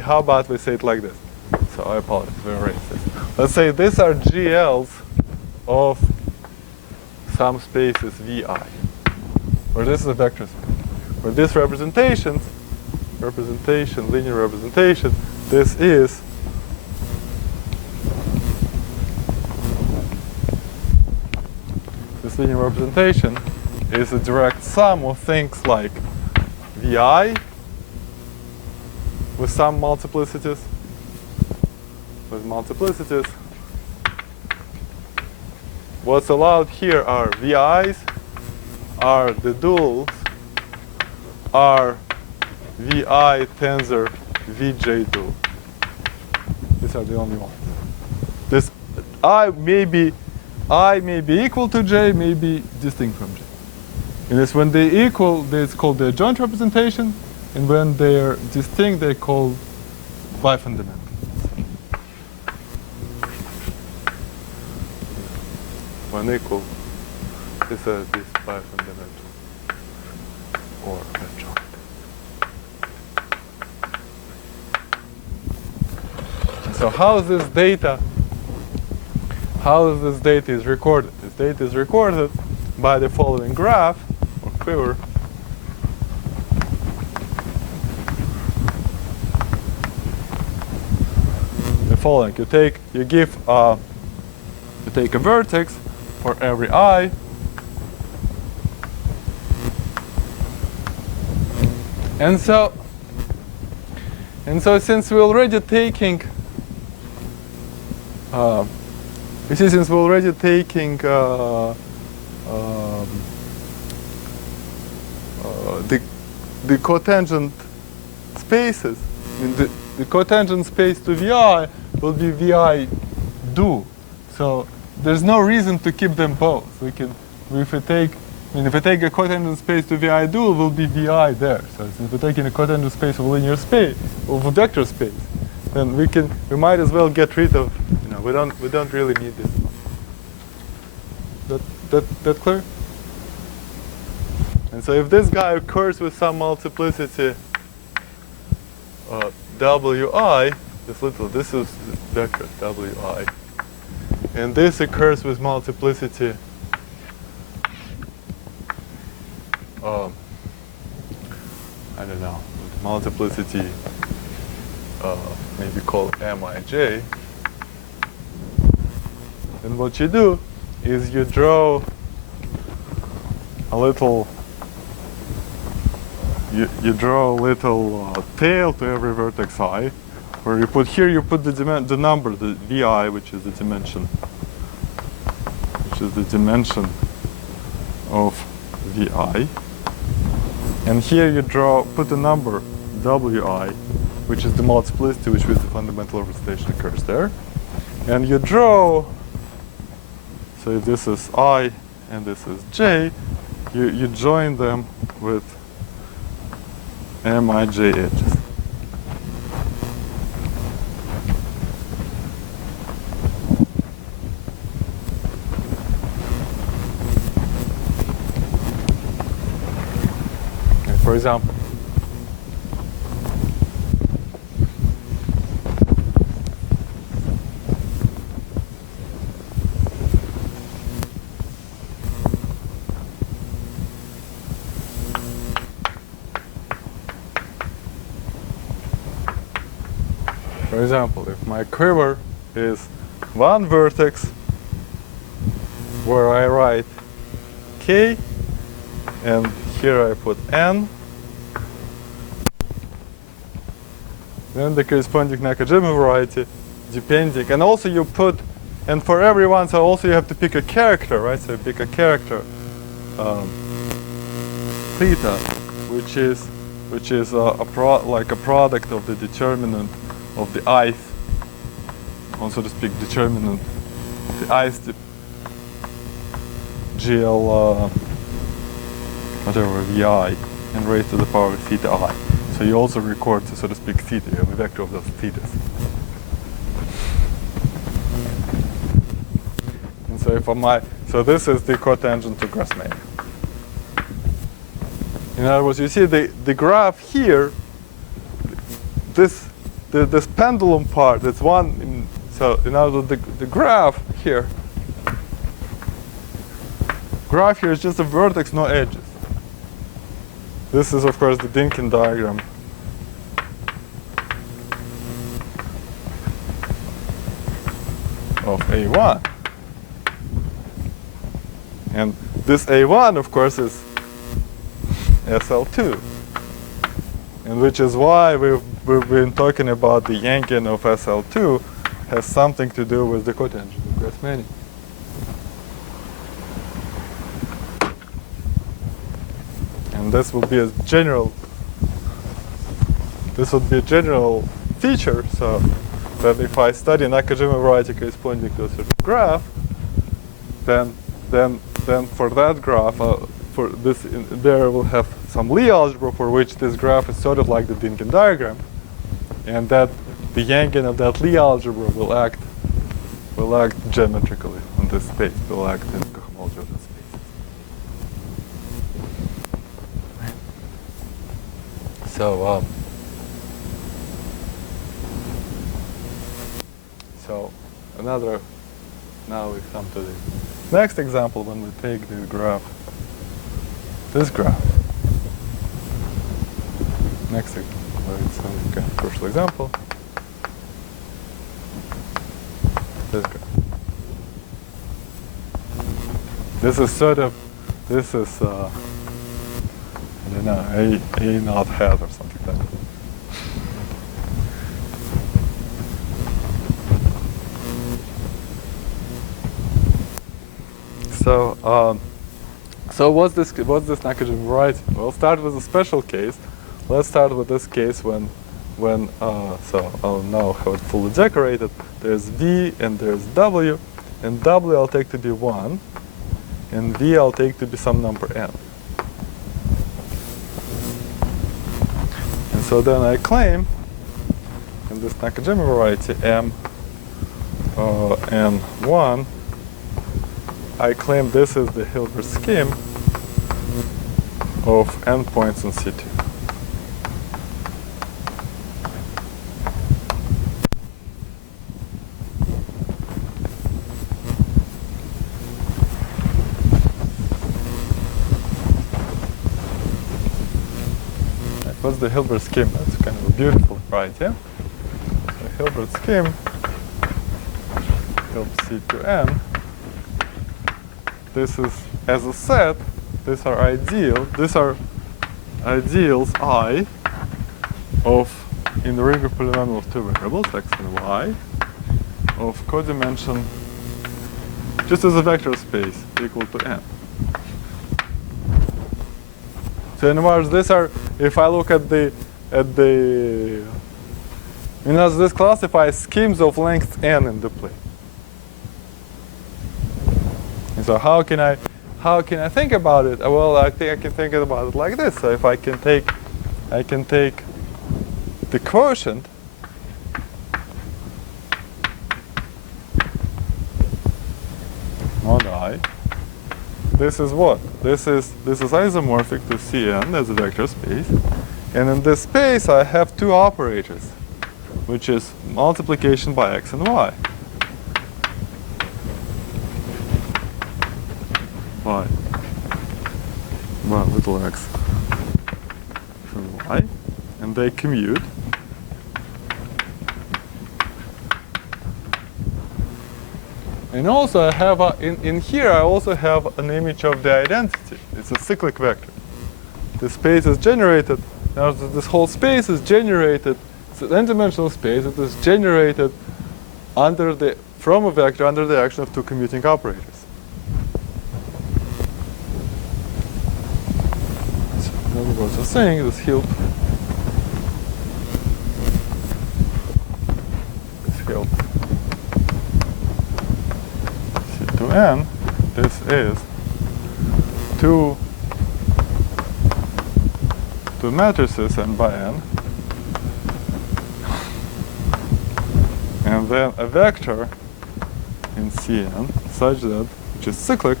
how about we say it like this? So I apologize, we erased this. Let's say these are GLs of some spaces VI, where this is a vector space, where this representation, linear representation, this is this linear representation is a direct sum of things like VI with some multiplicities, What's allowed here are VIs, are the duals, are VI tensor VJ dual. These are the only ones. This I may be equal to J, may be distinct from J. And it's when they equal, it's called the adjoint representation, and when they are distinct, they call bifundamental. When equal, this is bifundamental or adjoint. So how is this data? How is this data is recorded? This data is recorded by the following graph or quiver. The following: you take a vertex for every I, and so since we're already taking the cotangent spaces, I mean the cotangent space to VI will be VI dual. So there's no reason to keep them both. If we take a cotangent space to VI dual, will be VI there. So since we're taking a cotangent space of a linear space, of a vector space, then we might as well get rid of, we don't really need this. That clear? And so if this guy occurs with some multiplicity Wi, this is vector Wi, and this occurs with multiplicity I don't know, multiplicity maybe called Mij, then what you do is you draw a little tail to every vertex I, where you put the number, the Vi, which is the dimension is the dimension of Vi. And here you put a number, Wi, which is the multiplicity which with the fundamental representation occurs there. And you draw, so if this is I and this is J, you join them with Mij edges. For example, if my quiver is one vertex where I write K and here I put N, then the corresponding Nakajima variety, depending, and also you put, and for everyone, so also you have to pick a character, right? So you pick a character, theta, which is like a product of the determinant of the ith, or so to speak, determinant of the ith GL whatever Vi and raised to the power of theta I. So you also record, so to speak, theta. You have a vector of those thetas. And so so this is the cotangent to Grassmann. In other words, you see the graph here. This pendulum part. That's one. So in other words, the graph here. Graph here is just a vertex, no edges. This is, of course, the Dynkin diagram. Of A1. And this A1, of course, is SL2. And which is why we've been talking about the Yankin of SL2 has something to do with the cotangent of Grassmann. And this will be a general. This would be a general feature. So that if I study Nakajima variety corresponding to a certain graph, then for that graph, for this there will have some Lie algebra for which this graph is sort of like the Dynkin diagram, and that the Yankin of that Lie algebra will act geometrically on this space. Will act in cohomology of this space. So another. Now we come to the next example when we take this graph. Next example. It's a crucial example. This graph. This is I don't know, A not hat or something like that. So what's this Nakajima variety? We'll start with a special case. Let's start with this case when so I'll now have it fully decorated. There's V and there's W, and W I'll take to be 1, and V I'll take to be some number n. And so then I claim in this Nakajima variety M N1, I claim this is the Hilbert scheme of endpoints in C2. What's the Hilbert scheme? That's kind of a beautiful variety. Yeah? So Hilbert scheme, Hilbert C2n. This is as a set. These are ideals I of in the ring of polynomial of two variables x and y of codimension just as a vector space equal to n. So in other words, these are, if I look at the, this classifies schemes of length n in the plane. And so how can I think about it? Well, I think I can think about it like this. So if I can take the quotient mod I. This is what? This is isomorphic to Cn as a vector space. And in this space I have two operators, which is multiplication by x and y. Y. Well, little x and y. And they commute. And also I have, in here I also have an image of the identity. It's a cyclic vector. The space is generated, now this whole space is generated, it's an n-dimensional space that is generated from a vector under the action of two commuting operators. So in other words of saying, this Hilbert to n, this is two matrices n by n, and then a vector in Cn such that, which is cyclic,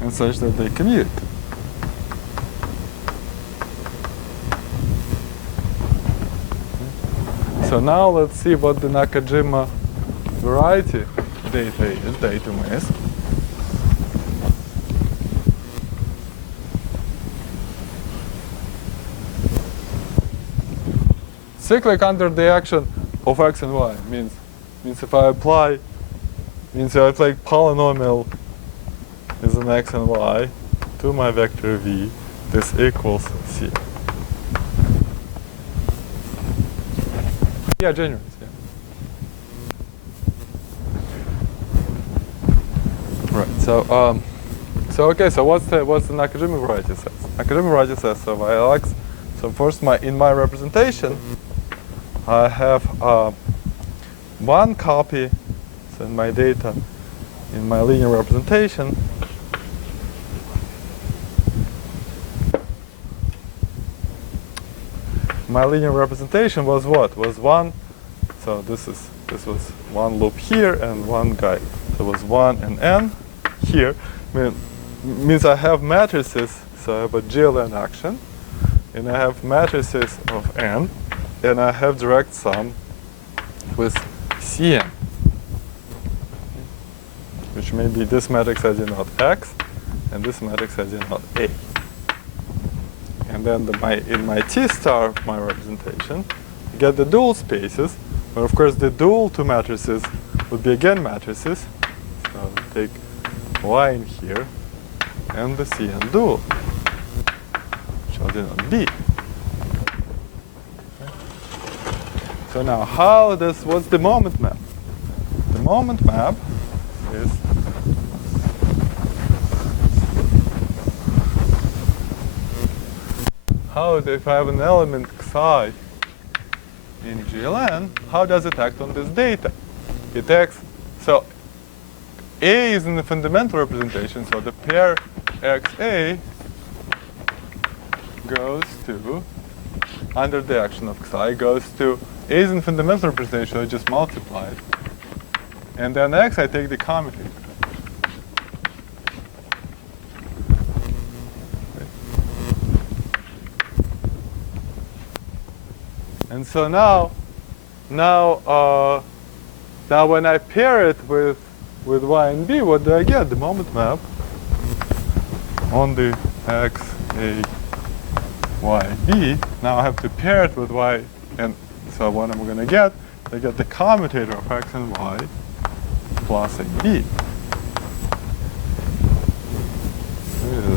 and such that they commute. So now let's see what the Nakajima variety datum is. Cyclic under the action of x and y means if I apply polynomial is an x and y to my vector v, this equals c. Yeah, generous, yeah. Right, so okay, so what's the Nakajima variety says? Nakajima variety says, so first in my representation, I have one copy, so in my data, in my linear representation, my linear representation was what? Was one, so this was one loop here and one guide. So it was 1 and n here. Means I have matrices, so I have a GLN action, and I have matrices of n, and I have direct sum with Cn, which may be this matrix has not x, and this matrix has not a. And then in my T star, my representation, you get the dual spaces, but of course the dual two matrices would be again matrices. So I'll take y in here, and the Cn dual, which will denote B. Okay. So now what's the moment map? The moment map is if I have an element xi in GLN, how does it act on this data? It acts, so A is in the fundamental representation, so the pair xa goes to, under the action of xi, goes to, A is in fundamental representation, so I just multiply it. And then x, I take the commutator. And so now when I pair it with y and b, what do I get? The moment map on the x, a, y, b. Now I have to pair it with y, and so what I'm going to get? I get the commutator of x and y plus a b.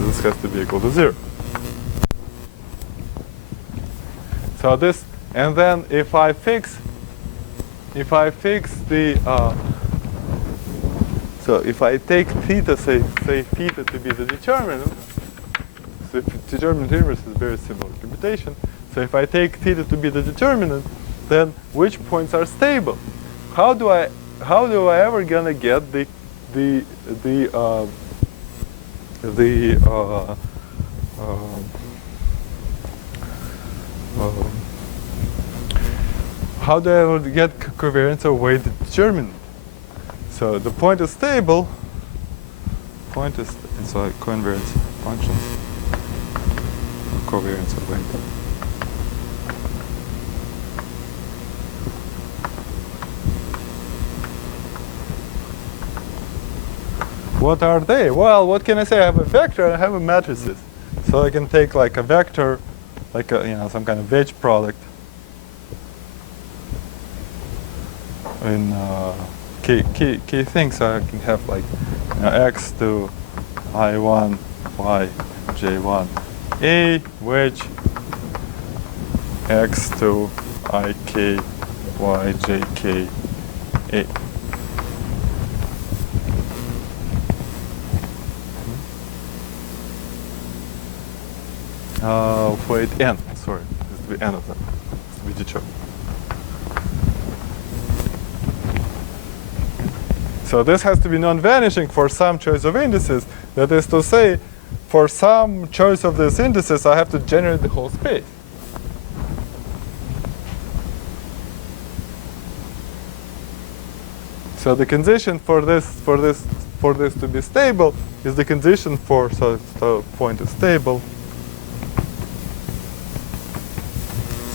This has to be equal to 0. So this. And then if I fix if I fix the so if I take theta, say theta to be the determinant, so if determinant inverse is very similar computation. So if I take theta to be the determinant, then which points are stable? How do I ever gonna get how do I ever get covariance of weighted determinant? So the point is stable. Point is it's like covariance functions. Covariance of weight. What are they? Well, what can I say? I have a vector and I have a matrices. So I can take like a vector, like a, some kind of wedge product in key things. So I can have like x to I1, y, j1, a wedge x to ik, y, jk, a. Wait, n. Sorry, it has to be n of them. It has to be determined. So this has to be non-vanishing for some choice of indices. That is to say, for some choice of these indices, I have to generate the whole space. So the condition for this to be stable is the condition for so point is stable.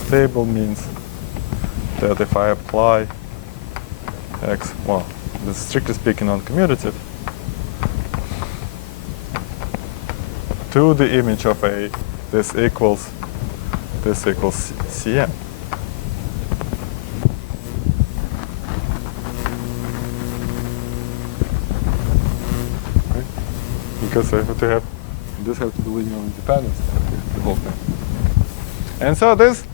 Stable means that if I apply x, well, this is strictly speaking non-commutative, to the image of A, this equals Cm. Right? Because I have to have this has to be linear independence, the whole thing. And so this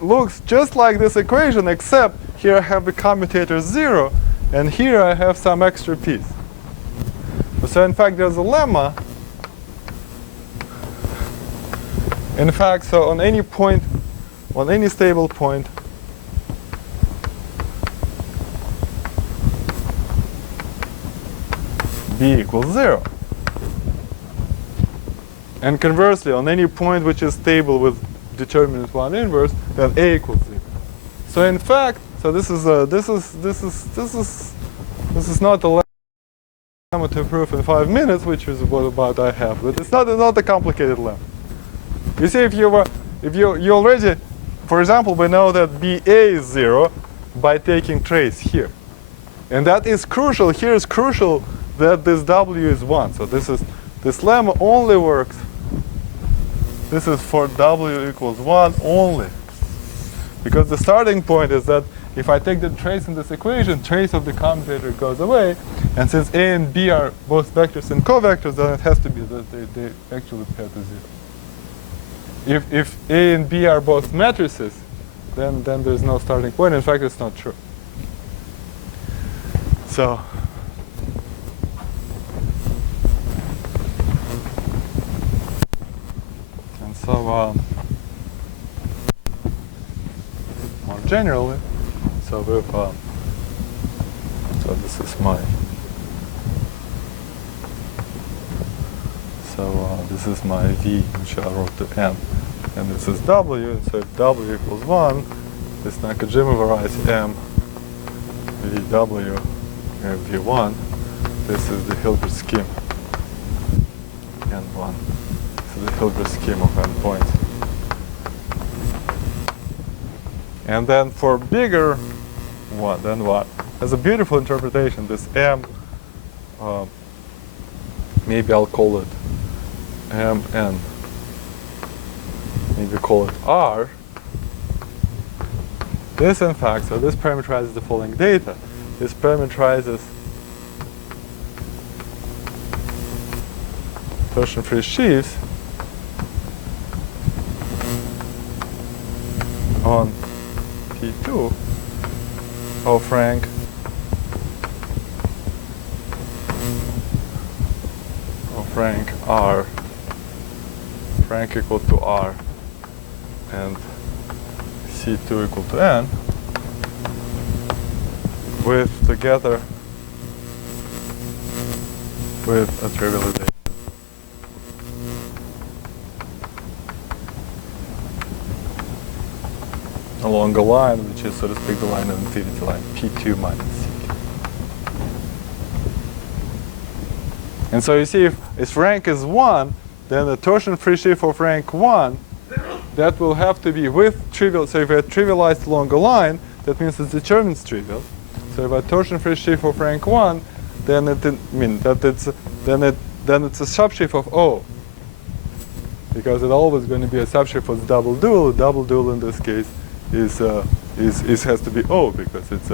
looks just like this equation, except here I have the commutator 0, and here I have some extra piece. So in fact, there's a lemma. In fact, so on any point, on any stable point, b equals 0. And conversely, on any point which is stable with determinant 1 inverse, then a equals 0. So in fact, so this is not a lemma to prove in 5 minutes, which is what about I have, but it's not a complicated lemma. You see, if you already, for example, we know that BA is 0 by taking trace here, and that is crucial. Here is crucial that this W is 1. So this lemma only works. This is for W equals 1 only, because the starting point is that if I take the trace in this equation, trace of the commutator goes away, and since A and B are both vectors and covectors, then it has to be that they actually pair to 0. If A and B are both matrices, then there's no starting point. In fact, it's not true. So and so more generally, so with so this is my this is my V, which I wrote to n, and this is W. And so if W equals 1, this Nakajima variety M VW V1. This is the Hilbert scheme N1. This is the Hilbert scheme of n points. And then for bigger one, then what? Has a beautiful interpretation. This M, maybe I'll call it Mn. Maybe call it R. This, in fact, so this parameterizes the following data. This parameterizes torsion-free sheaves on P2 of rank R, rank equal to R, and C2 equal to N, with together with a trivialization along a line, which is, so to speak, the line of infinity line, P2 minus C2. And so you see, if rank is 1, then the torsion-free sheaf of rank 1, that will have to be with trivial. So if I trivialized along a line, that means its determinant is trivial. So if I torsion-free sheaf of rank 1, then it's a subsheaf of O, because it's always going to be a subsheaf of double dual. A double dual in this case is has to be O, because it's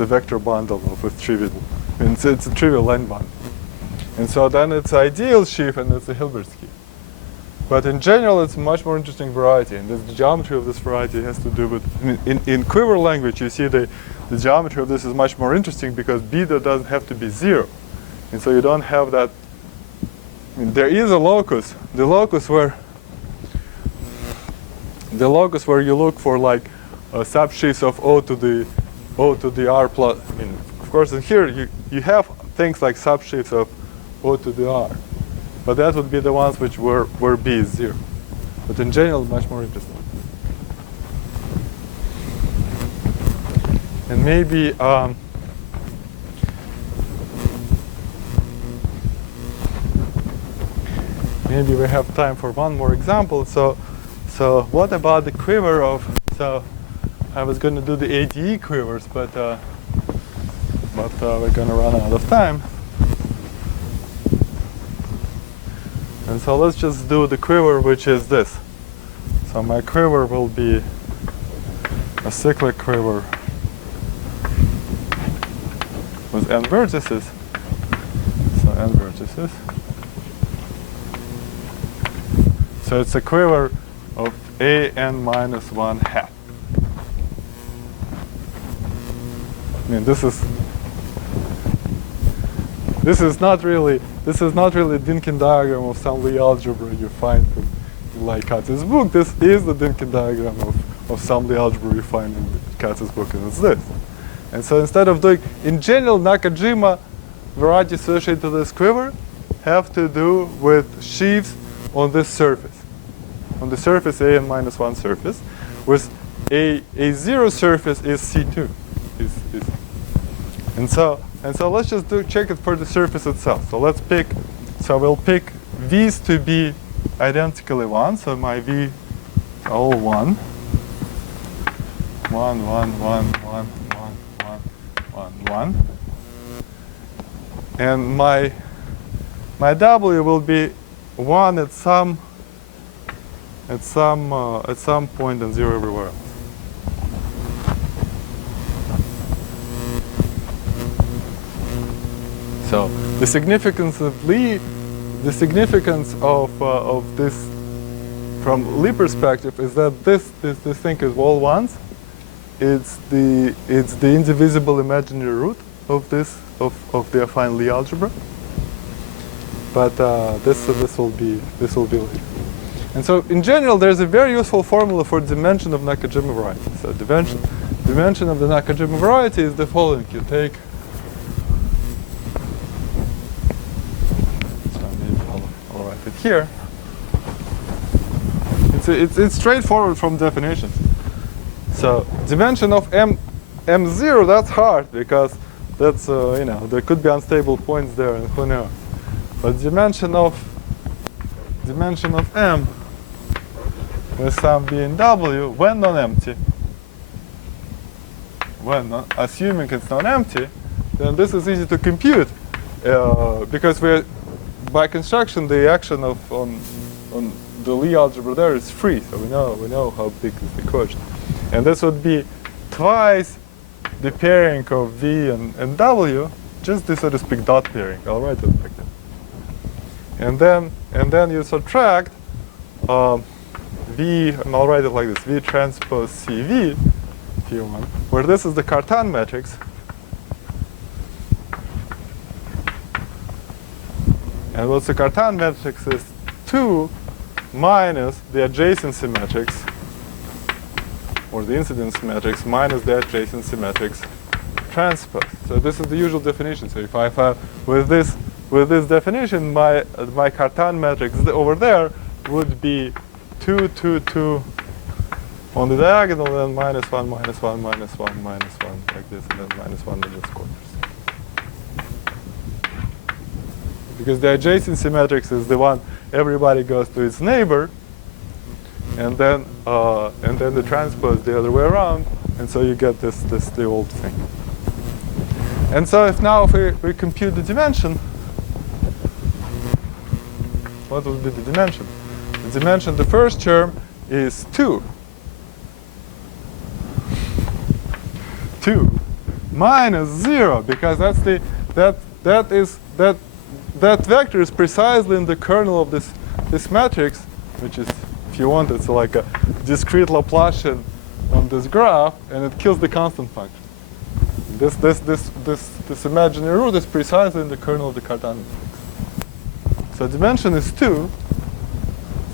a vector bundle with trivial. It's a trivial line bundle. And so then it's ideal sheaf and it's a Hilbert scheme. But in general, it's a much more interesting variety, and the geometry of this variety has to do with, in quiver language, you see the geometry of this is much more interesting because beta doesn't have to be 0. And so you don't have that. There is a locus, the locus where you look for like subsheaves of O to the R plus. Of course, in here you have things like subsheaves of O to the R. But that would be the ones which where B is 0. But in general, much more interesting. And maybe maybe we have time for one more example. So what about the quiver of? So I was going to do the ADE quivers, but we're going to run out of time. And so let's just do the quiver, which is this. So my quiver will be a cyclic quiver with n vertices. So n vertices. So it's a quiver of an minus 1 hat. This is not really Dynkin diagram of some Lie algebra you find in Lie Katz's book. This is the Dynkin diagram of some Lie algebra you find in Katz's book, and it's this. And so instead of doing, in general, Nakajima varieties associated to this quiver have to do with sheaves on this surface. On the surface an minus 1 surface, with a 0 surface is C2. And so let's just check it for the surface itself. So let's pick, so we'll pick V's to be identically 1. So my V all 1. 1, 1, 1, 1, 1, 1, 1. And my W will be 1 at some point and 0 everywhere else. So the significance of Lie, the significance of this from Lie perspective is that this thing is all ones. It's the indivisible imaginary root of the affine Lie algebra. But this will be later. And so in general, there's a very useful formula for dimension of Nakajima variety. So dimension of the Nakajima variety is the following: you take. I'll write it here. It's straightforward from definitions. So dimension of M0, that's hard because that's there could be unstable points there, and who knows. But dimension of M with some B and W when non-empty. Assuming it's non-empty, then this is easy to compute because we're by construction the action on the Lie algebra there is free, so we know how big is the quotient, and this would be twice the pairing of V and W, just the, so to speak, dot pairing. I'll write it like that. And then you subtract V, and I'll write it like this: V transpose CV here one, where this is the Cartan matrix. And what's the Cartan matrix is 2 minus the adjacency matrix, or the incidence matrix minus the adjacency matrix transpose. So this is the usual definition. So if I with this definition, my Cartan matrix over there would be 2, 2, 2 on the diagonal, then -1, -1, -1, -1, like this, and then -1 in this quarters. Because the adjacency matrix is the one everybody goes to its neighbor, and then the transpose the other way around, and so you get the old thing. And so if we compute the dimension, what will be the dimension? The dimension, the first term is 2. 2 minus 0, because that vector is precisely in the kernel of this matrix, which is, if you want, it's like a discrete Laplacian on this graph, and it kills the constant function. This imaginary root is precisely in the kernel of the Cartan matrix. So dimension is 2,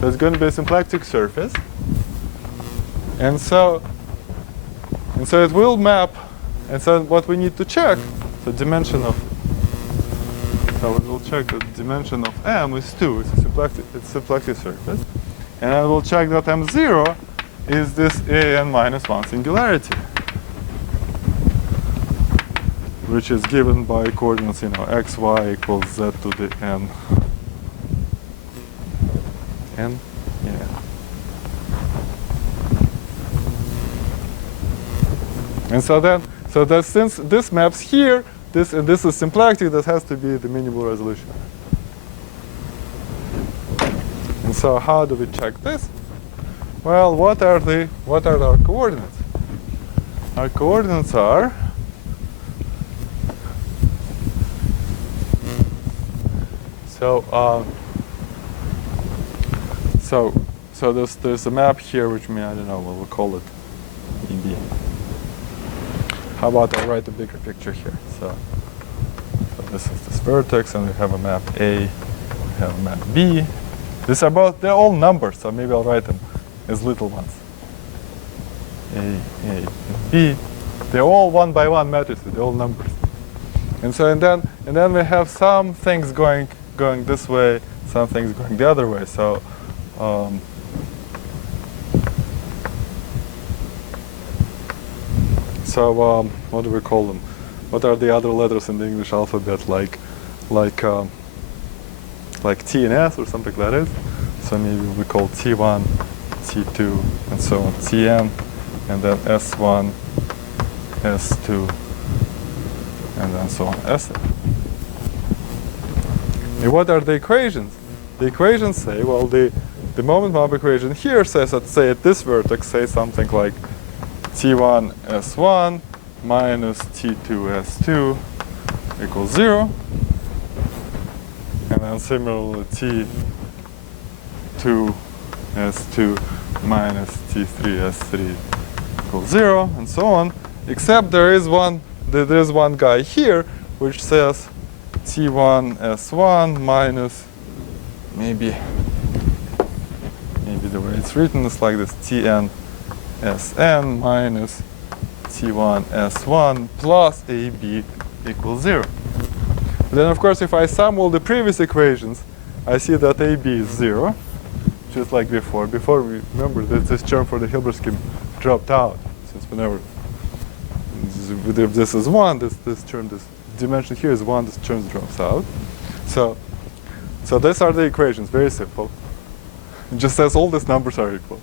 so it's going to be a symplectic surface, and so it will map. And so what we need to check, the dimension of, so we'll check the dimension of M is 2, it's a symplectic surface. And I will check that M0 is this AN-1 singularity, which is given by coordinates, x, y equals z to the n. N? Yeah. And so that since this maps here, and this is symplectic, this has to be the minimal resolution. And so how do we check this? Well, what are our coordinates? Our coordinates are so there's a map here, which I don't know, we'll call it EB. How about I write a bigger picture here? So this is this vertex, and we have a map A, we have a map B. They're all numbers, so maybe I'll write them as little ones. A, and B. They're all one by one matrices, they're all numbers. And so and then we have some things going this way, some things going the other way. So what do we call them? What are the other letters in the English alphabet, like T and S or something like that? So maybe we call T1, T2, and so on, Tn, and then S1, S2, and then so on, Sn. And what are the equations? The equations say, well, the moment map equation here says, let's say at this vertex, say something like T1 S1 minus T2 S2 equals 0. And then similarly T2 S2 minus T3 S3 equals 0, and so on. Except there's one guy here which says T1 S1 minus, maybe the way it's written is like this, Tn Sn minus T1 S1 plus AB equals 0. Then of course if I sum all the previous equations, I see that AB is 0, just like before. Before, we remember that this term for the Hilbert scheme dropped out, since whenever if this is 1, this term, this dimension here is 1, this term drops out. So these are the equations, very simple. It just says all these numbers are equal.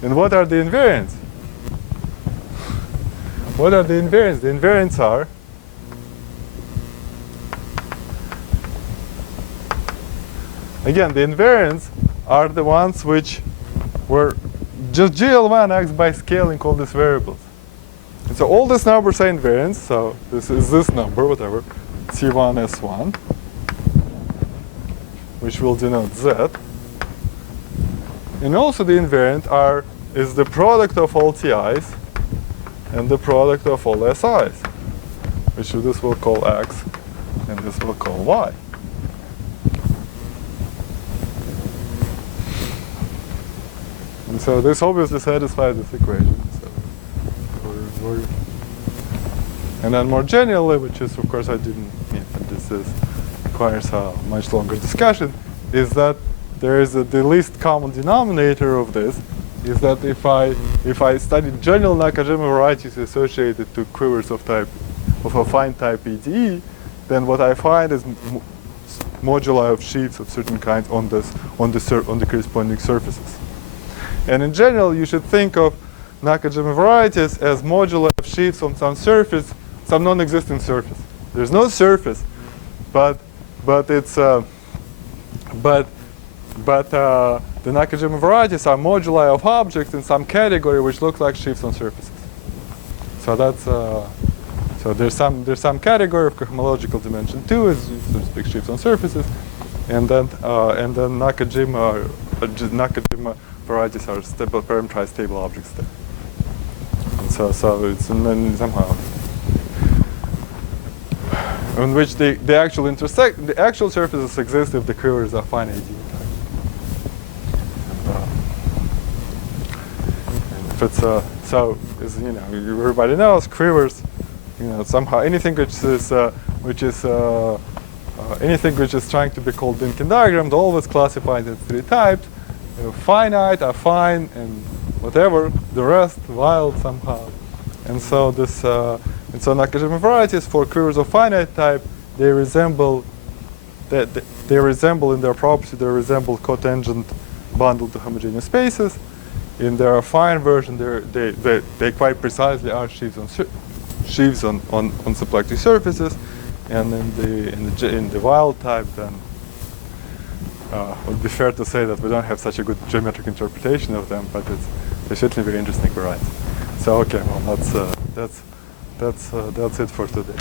And what are the invariants? What are the invariants? The invariants are again, the invariants are the ones which were just GL1 acts by scaling all these variables. And so all these numbers are invariants. So this is this number, whatever, T1 S1, which will denote Z. And also the invariant is the product of all TIs and the product of all SIs, which this will call X, and this will call Y. And so this obviously satisfies this equation. So and then more generally, which is, of course, I didn't mean that this requires a much longer discussion, is that there is the least common denominator of this, is that if I study general Nakajima varieties associated to quivers of a fine type EDE, then what I find is moduli of sheaves of certain kinds on the corresponding surfaces. And in general, you should think of Nakajima varieties as moduli of sheaves on some surface, some non-existent surface. There's no surface, but the Nakajima varieties are moduli of objects in some category which look like sheaves on surfaces. So that's so there's some category of cohomological dimension 2 is, so to speak, sheaves on surfaces, and then Nakajima varieties are stable, parameterized stable objects there. And so it's and then somehow in which the actual surfaces exist if the quivers are finite. And if it's so, as you know, everybody knows quivers. Somehow anything which is trying to be called Dynkin diagrams always classified in 3 types: finite, affine, and whatever the rest wild somehow. And so this. And so Nakajima varieties for quivers of finite type, they resemble in their property, they resemble cotangent bundled to homogeneous spaces. In their affine version, they quite precisely are sheaves on symplectic surfaces, and in the wild type, then it would be fair to say that we don't have such a good geometric interpretation of them, but they're certainly very interesting varieties. So okay, well that's it for today.